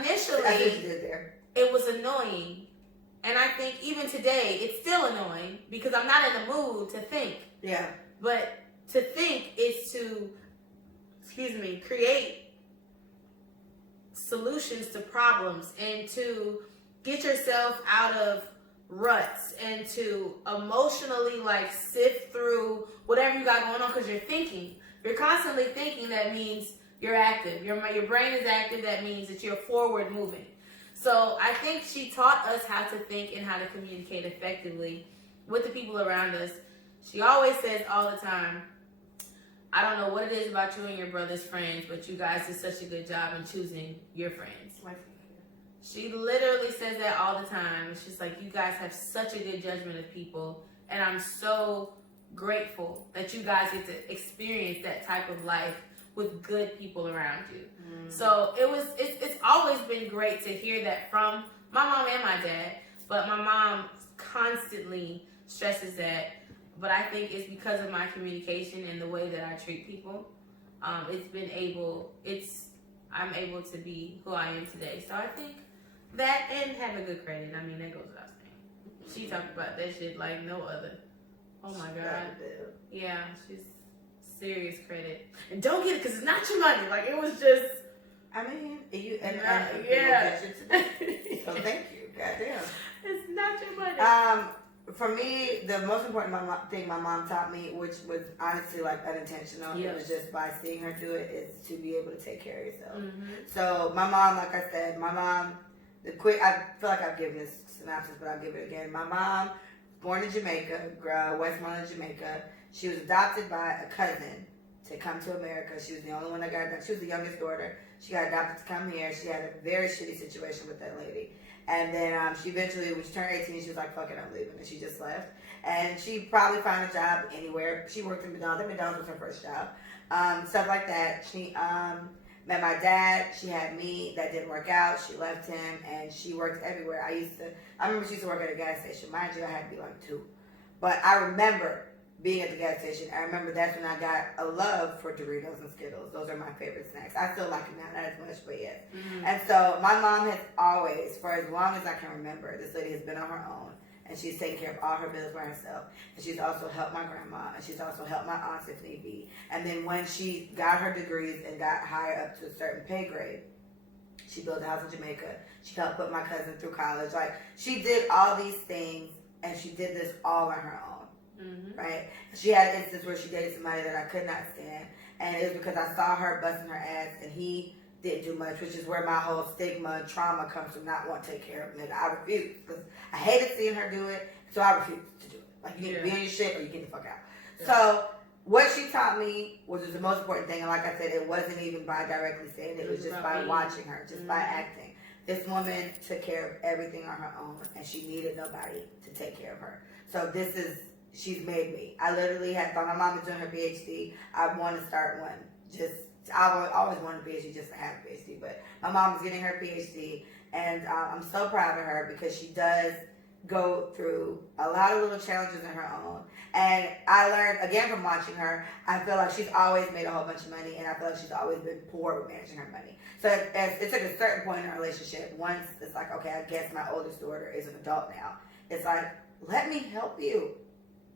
Initially, it was annoying. And I think even today, it's still annoying because I'm not in the mood to think. Yeah. But to think is to, create solutions to problems and to get yourself out of ruts and to emotionally sift through whatever you got going on because you're thinking. You're constantly thinking. That means you're active. Your brain is active. That means that you're forward moving. So I think she taught us how to think and how to communicate effectively with the people around us. She always says all the time, I don't know what it is about you and your brother's friends, but you guys did such a good job in choosing your friends. She literally says that all the time. It's just like, you guys have such a good judgment of people, and I'm so grateful that you guys get to experience that type of life with good people around you. So it's always been great to hear that from my mom and my dad, but my mom constantly stresses that. But I think it's because of my communication and the way that I treat people. I'm able to be who I am today. So I think that, and have a good credit. I mean, that goes without saying. She talked about that shit like no other. Oh my God. Yeah, she's serious credit. And don't get it because it's not your money. Like, it was just. I mean, yeah. So thank you. Goddamn. It's not your money. For me, the most important thing my mom taught me, which was honestly unintentional, it was just by seeing her do it, is to be able to take care of yourself. So my mom, like I said, I feel like I've given this synopsis, but I'll give it again. My mom, born in Jamaica, Westmoreland, Jamaica. She was adopted by a cousin to come to America. She was the only one that got adopted. She was the youngest daughter. She got adopted to come here. She had a very shitty situation with that lady. And then she eventually, when she turned 18, she was like, fuck it, I'm leaving. And she just left. And she probably found a job anywhere. She worked in McDonald's. I think McDonald's was her first job. Stuff like that. She met my dad. She had me. That didn't work out. She left him. And she worked everywhere. I remember she used to work at a gas station. Mind you, I had to be like 2. But I remember being at the gas station. I remember that's when I got a love for Doritos and Skittles. Those are my favorite snacks. I still like them now, not as much, but yes. And so my mom has always, for as long as I can remember, this lady has been on her own, and she's taken care of all her bills by herself. And she's also helped my grandma, and she's also helped my aunts if need be. And then when she got her degrees and got higher up to a certain pay grade, she built a house in Jamaica. She helped put my cousin through college. She did all these things, and she did this all on her own. Right? She had an instance where she dated somebody that I could not stand, and it was because I saw her busting her ass, and he didn't do much, which is where my whole stigma and trauma comes from, not want to take care of him. I refused, because I hated seeing her do it, so I refused to do it. You need to be on your shit, or you get the fuck out. Yeah. So what she taught me, which was the most important thing, and like I said, it wasn't even by directly saying it, it was just by watching her, just by acting. This woman took care of everything on her own, and she needed nobody to take care of her. So she's made me. I literally thought my mom was doing her PhD. I want to start one. I always wanted a PhD just to have a PhD, but my mom was getting her PhD, and I'm so proud of her because she does go through a lot of little challenges on her own. And I learned, again, from watching her, I feel like she's always made a whole bunch of money, and I feel like she's always been poor with managing her money. So it took a certain point in our relationship, once it's like, okay, I guess my oldest daughter is an adult now. It's like, let me help you.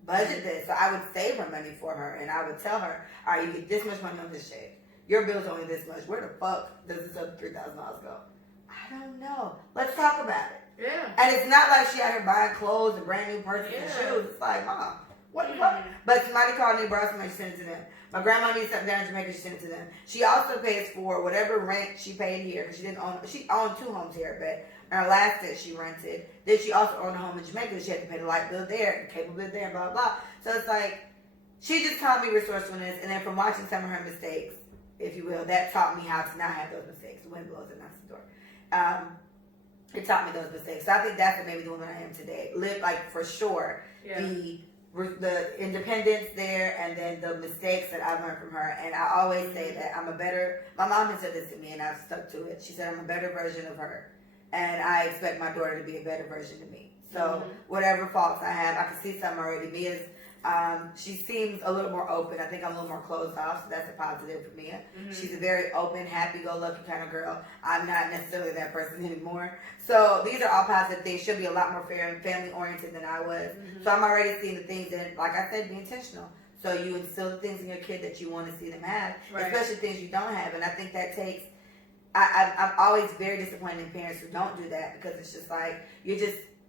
Budget this. So I would save her money for her, and I would tell her, all right, you get this much money on this check. your bill's only this much. Where the fuck does this other $3,000 go? I don't know. Let's talk about it. Yeah. And it's not like she out here buying clothes and brand new purses and shoes. It's like, Mom, what the fuck? But somebody called me, brought somebody, she sent it to them. My grandma needed something down in Jamaica, she sent it to them. She also pays for whatever rent she paid here, because she owned 2 homes here, but her last that she rented, then she also owned a home in Jamaica. She had to pay the light bill there, the cable bill there, blah, blah. So it's like, she just taught me resourcefulness, and then from watching some of her mistakes, if you will, that taught me how to not have those mistakes. The wind blows and knocks the door. It taught me those mistakes. So I think that's what made me the woman I am today. Live, like, for sure, the independence there, and then the mistakes that I learned from her. And I always say that my mom has said this to me, and I've stuck to it. She said, I'm a better version of her, and I expect my daughter to be a better version of me. So whatever faults I have, I can see some already. Mia's, she seems a little more open. I think I'm a little more closed off, so that's a positive for Mia. She's a very open, happy-go-lucky kind of girl. I'm not necessarily that person anymore. So these are all positive things. She'll be a lot more fair and family-oriented than I was. So I'm already seeing the things that, like I said, be intentional. So you instill the things in your kid that you want to see them have, especially things you don't have. And I think that takes, I'm always very disappointed in parents who don't do that, because it's just like,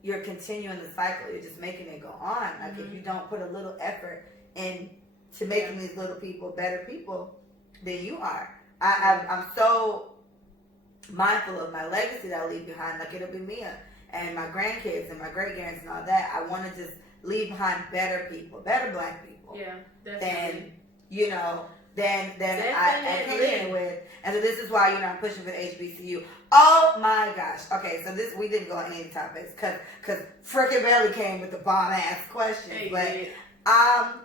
you're continuing the cycle. You're just making it go on. Like if you don't put a little effort into making these little people better people than you are. I'm so mindful of my legacy that I leave behind. Like it'll be Mia and my grandkids and my great-grands and all that. I want to just leave behind better people, better Black people. Yeah, definitely. Than I came in with. And so this is why, I'm pushing for the HBCU. Oh my gosh. Okay, so we didn't go on any topics because Frickin' Belly came with the bomb-ass questions.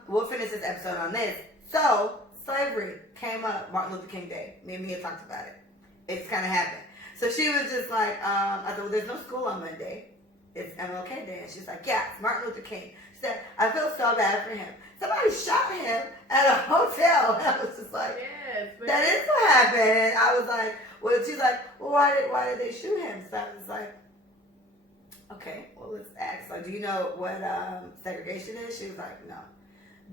We'll finish this episode on this. So, slavery came up Martin Luther King Day. Me and Mia talked about it. It's kind of happened. So she was just like, I thought, well, there's no school on Monday. It's MLK Day. And she's like, yeah, it's Martin Luther King. She said, I feel so bad for him. Somebody shot him at a hotel. And I was just like, that is what happened. And I was like, well, she's like, well, why did they shoot him? So I was like, okay, well, let's ask. Like, do you know what segregation is? She was like, no.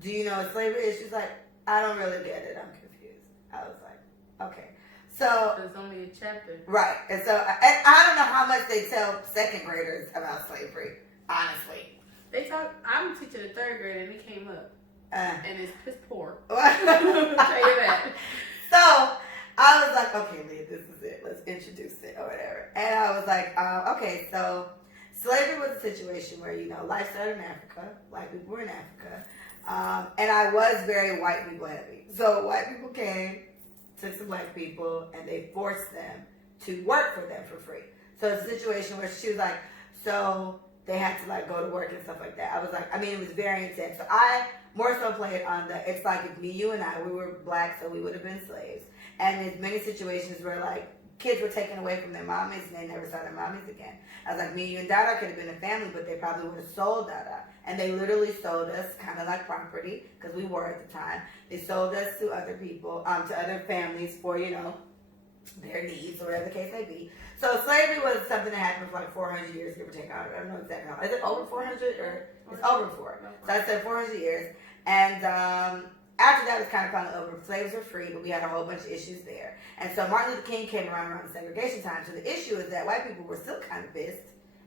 Do you know what slavery is? She's like, I don't really get it. I'm confused. I was like, okay. So it's only a chapter. Right. And so I don't know how much they tell second graders about slavery, honestly. I'm teaching a third grader, and it came up. And it's piss poor. I'll tell you that. So I was like, okay, Leah, this is it. Let's introduce it or whatever. And I was like, okay, so slavery was a situation where, life started in Africa. Black people were in Africa. And I was very white people heavy. So white people came, took some Black people, and they forced them to work for them for free. So it's a situation where she was like, so they had to go to work and stuff like that. I was like, it was very intense. So I more so played on it's like if me, you, and I, we were Black, so we would have been slaves. And there's many situations where kids were taken away from their mommies and they never saw their mommies again. I was like, me, you, and Dada could have been a family, but they probably would have sold Dada. And they literally sold us kind of like property, because we were at the time. They sold us to other people, to other families for, their needs or whatever the case may be. So slavery was something that happened for 400 years, give or take. I don't know exactly how. Is it over 400 or it's over 400? So I said 400 years. And after that was kind of finally over. Slaves were free, but we had a whole bunch of issues there. And so Martin Luther King came around the segregation time. So the issue is that white people were still kind of pissed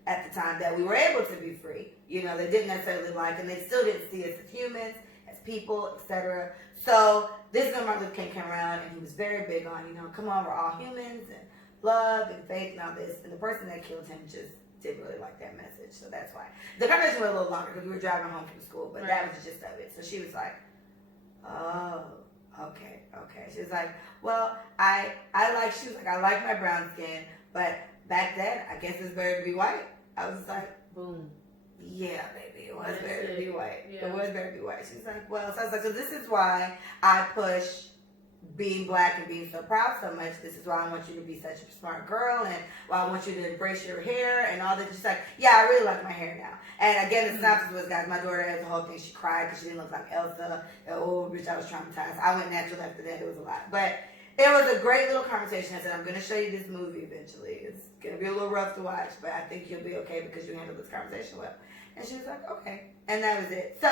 at the time that we were able to be free. They didn't necessarily and they still didn't see us as humans, as people, etc. So this is when Martin Luther King came around, and he was very big on, come on, we're all humans, and love and faith and all this. And the person that killed him just didn't really like that message, so that's why. The conversation went a little longer because we were driving home from school, but that was the gist of it. So she was like, oh, okay. She was like, well, I like my brown skin, but back then, I guess it's better to be white. I was like, boom. Yeah, baby, it was better to be white. Yeah. It was better to be white. She was like, well, so I was like, so this is why I push being Black and being so proud so much. This is why I want you to be such a smart girl, and why I want you to embrace your hair and all that. She's like, yeah, I really like my hair now. And again, the synopsis was, guys, my daughter has the whole thing. She cried because she didn't look like Elsa. Oh, bitch, I was traumatized. I went natural after that. It was a lot. But it was a great little conversation. I said, I'm going to show you this movie eventually. It's going to be a little rough to watch, but I think you'll be okay because you handled this conversation well. And she was like, okay. And that was it. So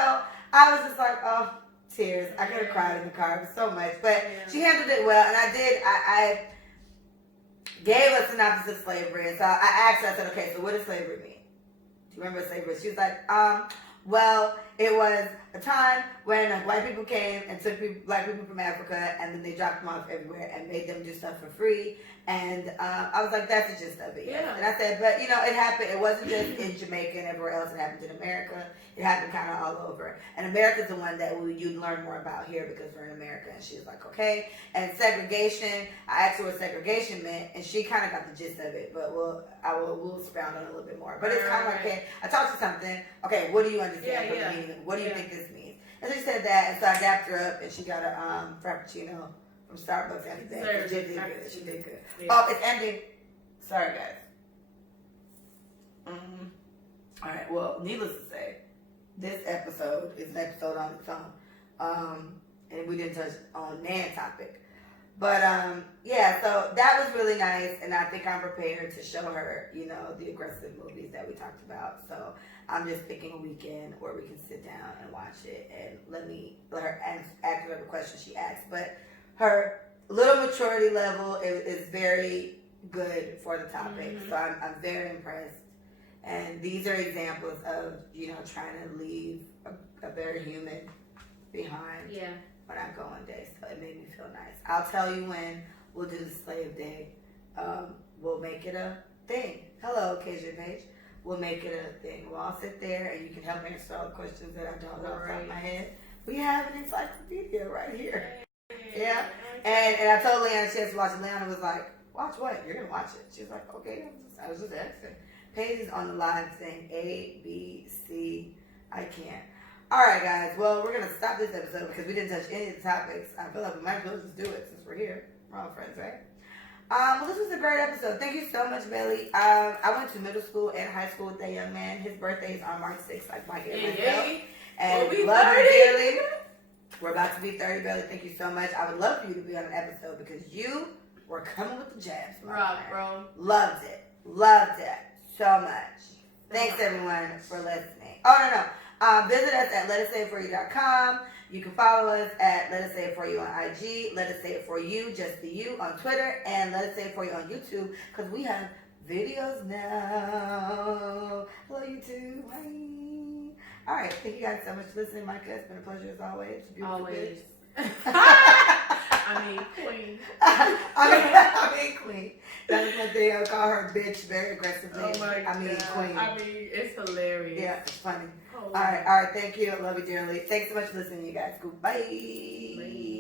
I was just like, oh, tears. I could have cried in the car. It was so much. But Yeah. she handled it well. And I gave a synopsis of slavery. And so I asked her, I said, okay, so what does slavery mean? Do you remember what slavery? She was like, well, it was a time when white people came and took black people from Africa, and then they dropped them off everywhere and made them do stuff for free. And I was like, that's the gist of it. Yeah. And I said, but you know, it happened. It wasn't just in Jamaica and everywhere else. It happened in America. It happened kind of all over. And America's the one that you'd learn more about here because we're in America. And she was like, okay. And segregation, I asked her what segregation meant, and she kind of got the gist of it. But we'll expound on it a little bit more. But it's kind of like, okay, I taught you something. Okay, what do you understand from the meaning? What do you think this means? And so she said that, and so I dapped her up, and she got a frappuccino from Starbucks and everything. She did good. She did good. Yeah. Oh, it's ending. Sorry, guys. All right. Well, needless to say, this episode is an episode on its own, and we didn't touch on Nan topic. But yeah, so that was really nice, and I think I'm prepared to show her, you know, the aggressive movies that we talked about. So I'm just picking a weekend where we can sit down and watch it, and let her ask whatever question she asks. But her little maturity level is very good for the topic, so I'm very impressed. And these are examples of, you know, trying to leave a very human behind. Yeah. When I go one day, so it made me feel nice. I'll tell you when we'll do the slave day. We'll make it a thing. Hello, Kezia Page. We'll make it a thing. We'll all sit there, and you can help answer all the questions that I don't know off the top of my head. We have an encyclopedia right here. Yeah. And I told Leanna she has to watch it. Leanna was like, watch what? You're going to watch it. She was like, okay. I was just asking. Paige is on the live saying A, B, C. I can't. All right, guys. Well, we're going to stop this episode because we didn't touch any of the topics. I feel like we might as well just do it since we're here. We're all friends, right? Well, this was a great episode. Thank you so much, Bailey. I went to middle school and high school with that young man. His birthday is on March 6th, like Mike and myself. And we'll love you dearly. We're about to be 30, Bailey. Thank you so much. I would love for you to be on an episode because you were coming with the jabs. Rock, bro. Loved it. Loved it so much. Thanks, everyone, for listening. Oh, no. Visit us at letutsaitforyu.com. You can follow us at Let Us Say It For You on IG, Let Us Say It For You, just the you, on Twitter, and Let Us Say It For You on YouTube, because we have videos now. Hello, YouTube. Hi. All right. Thank you guys so much for listening, Micah. It's been a pleasure as always. Always. Queen. I mean, queen. That is one thing I call her bitch very aggressively. Oh my God. Queen. It's hilarious. Yeah, it's funny. Oh, all right. Thank you. Love you dearly. Thanks so much for listening, you guys. Goodbye. Bye.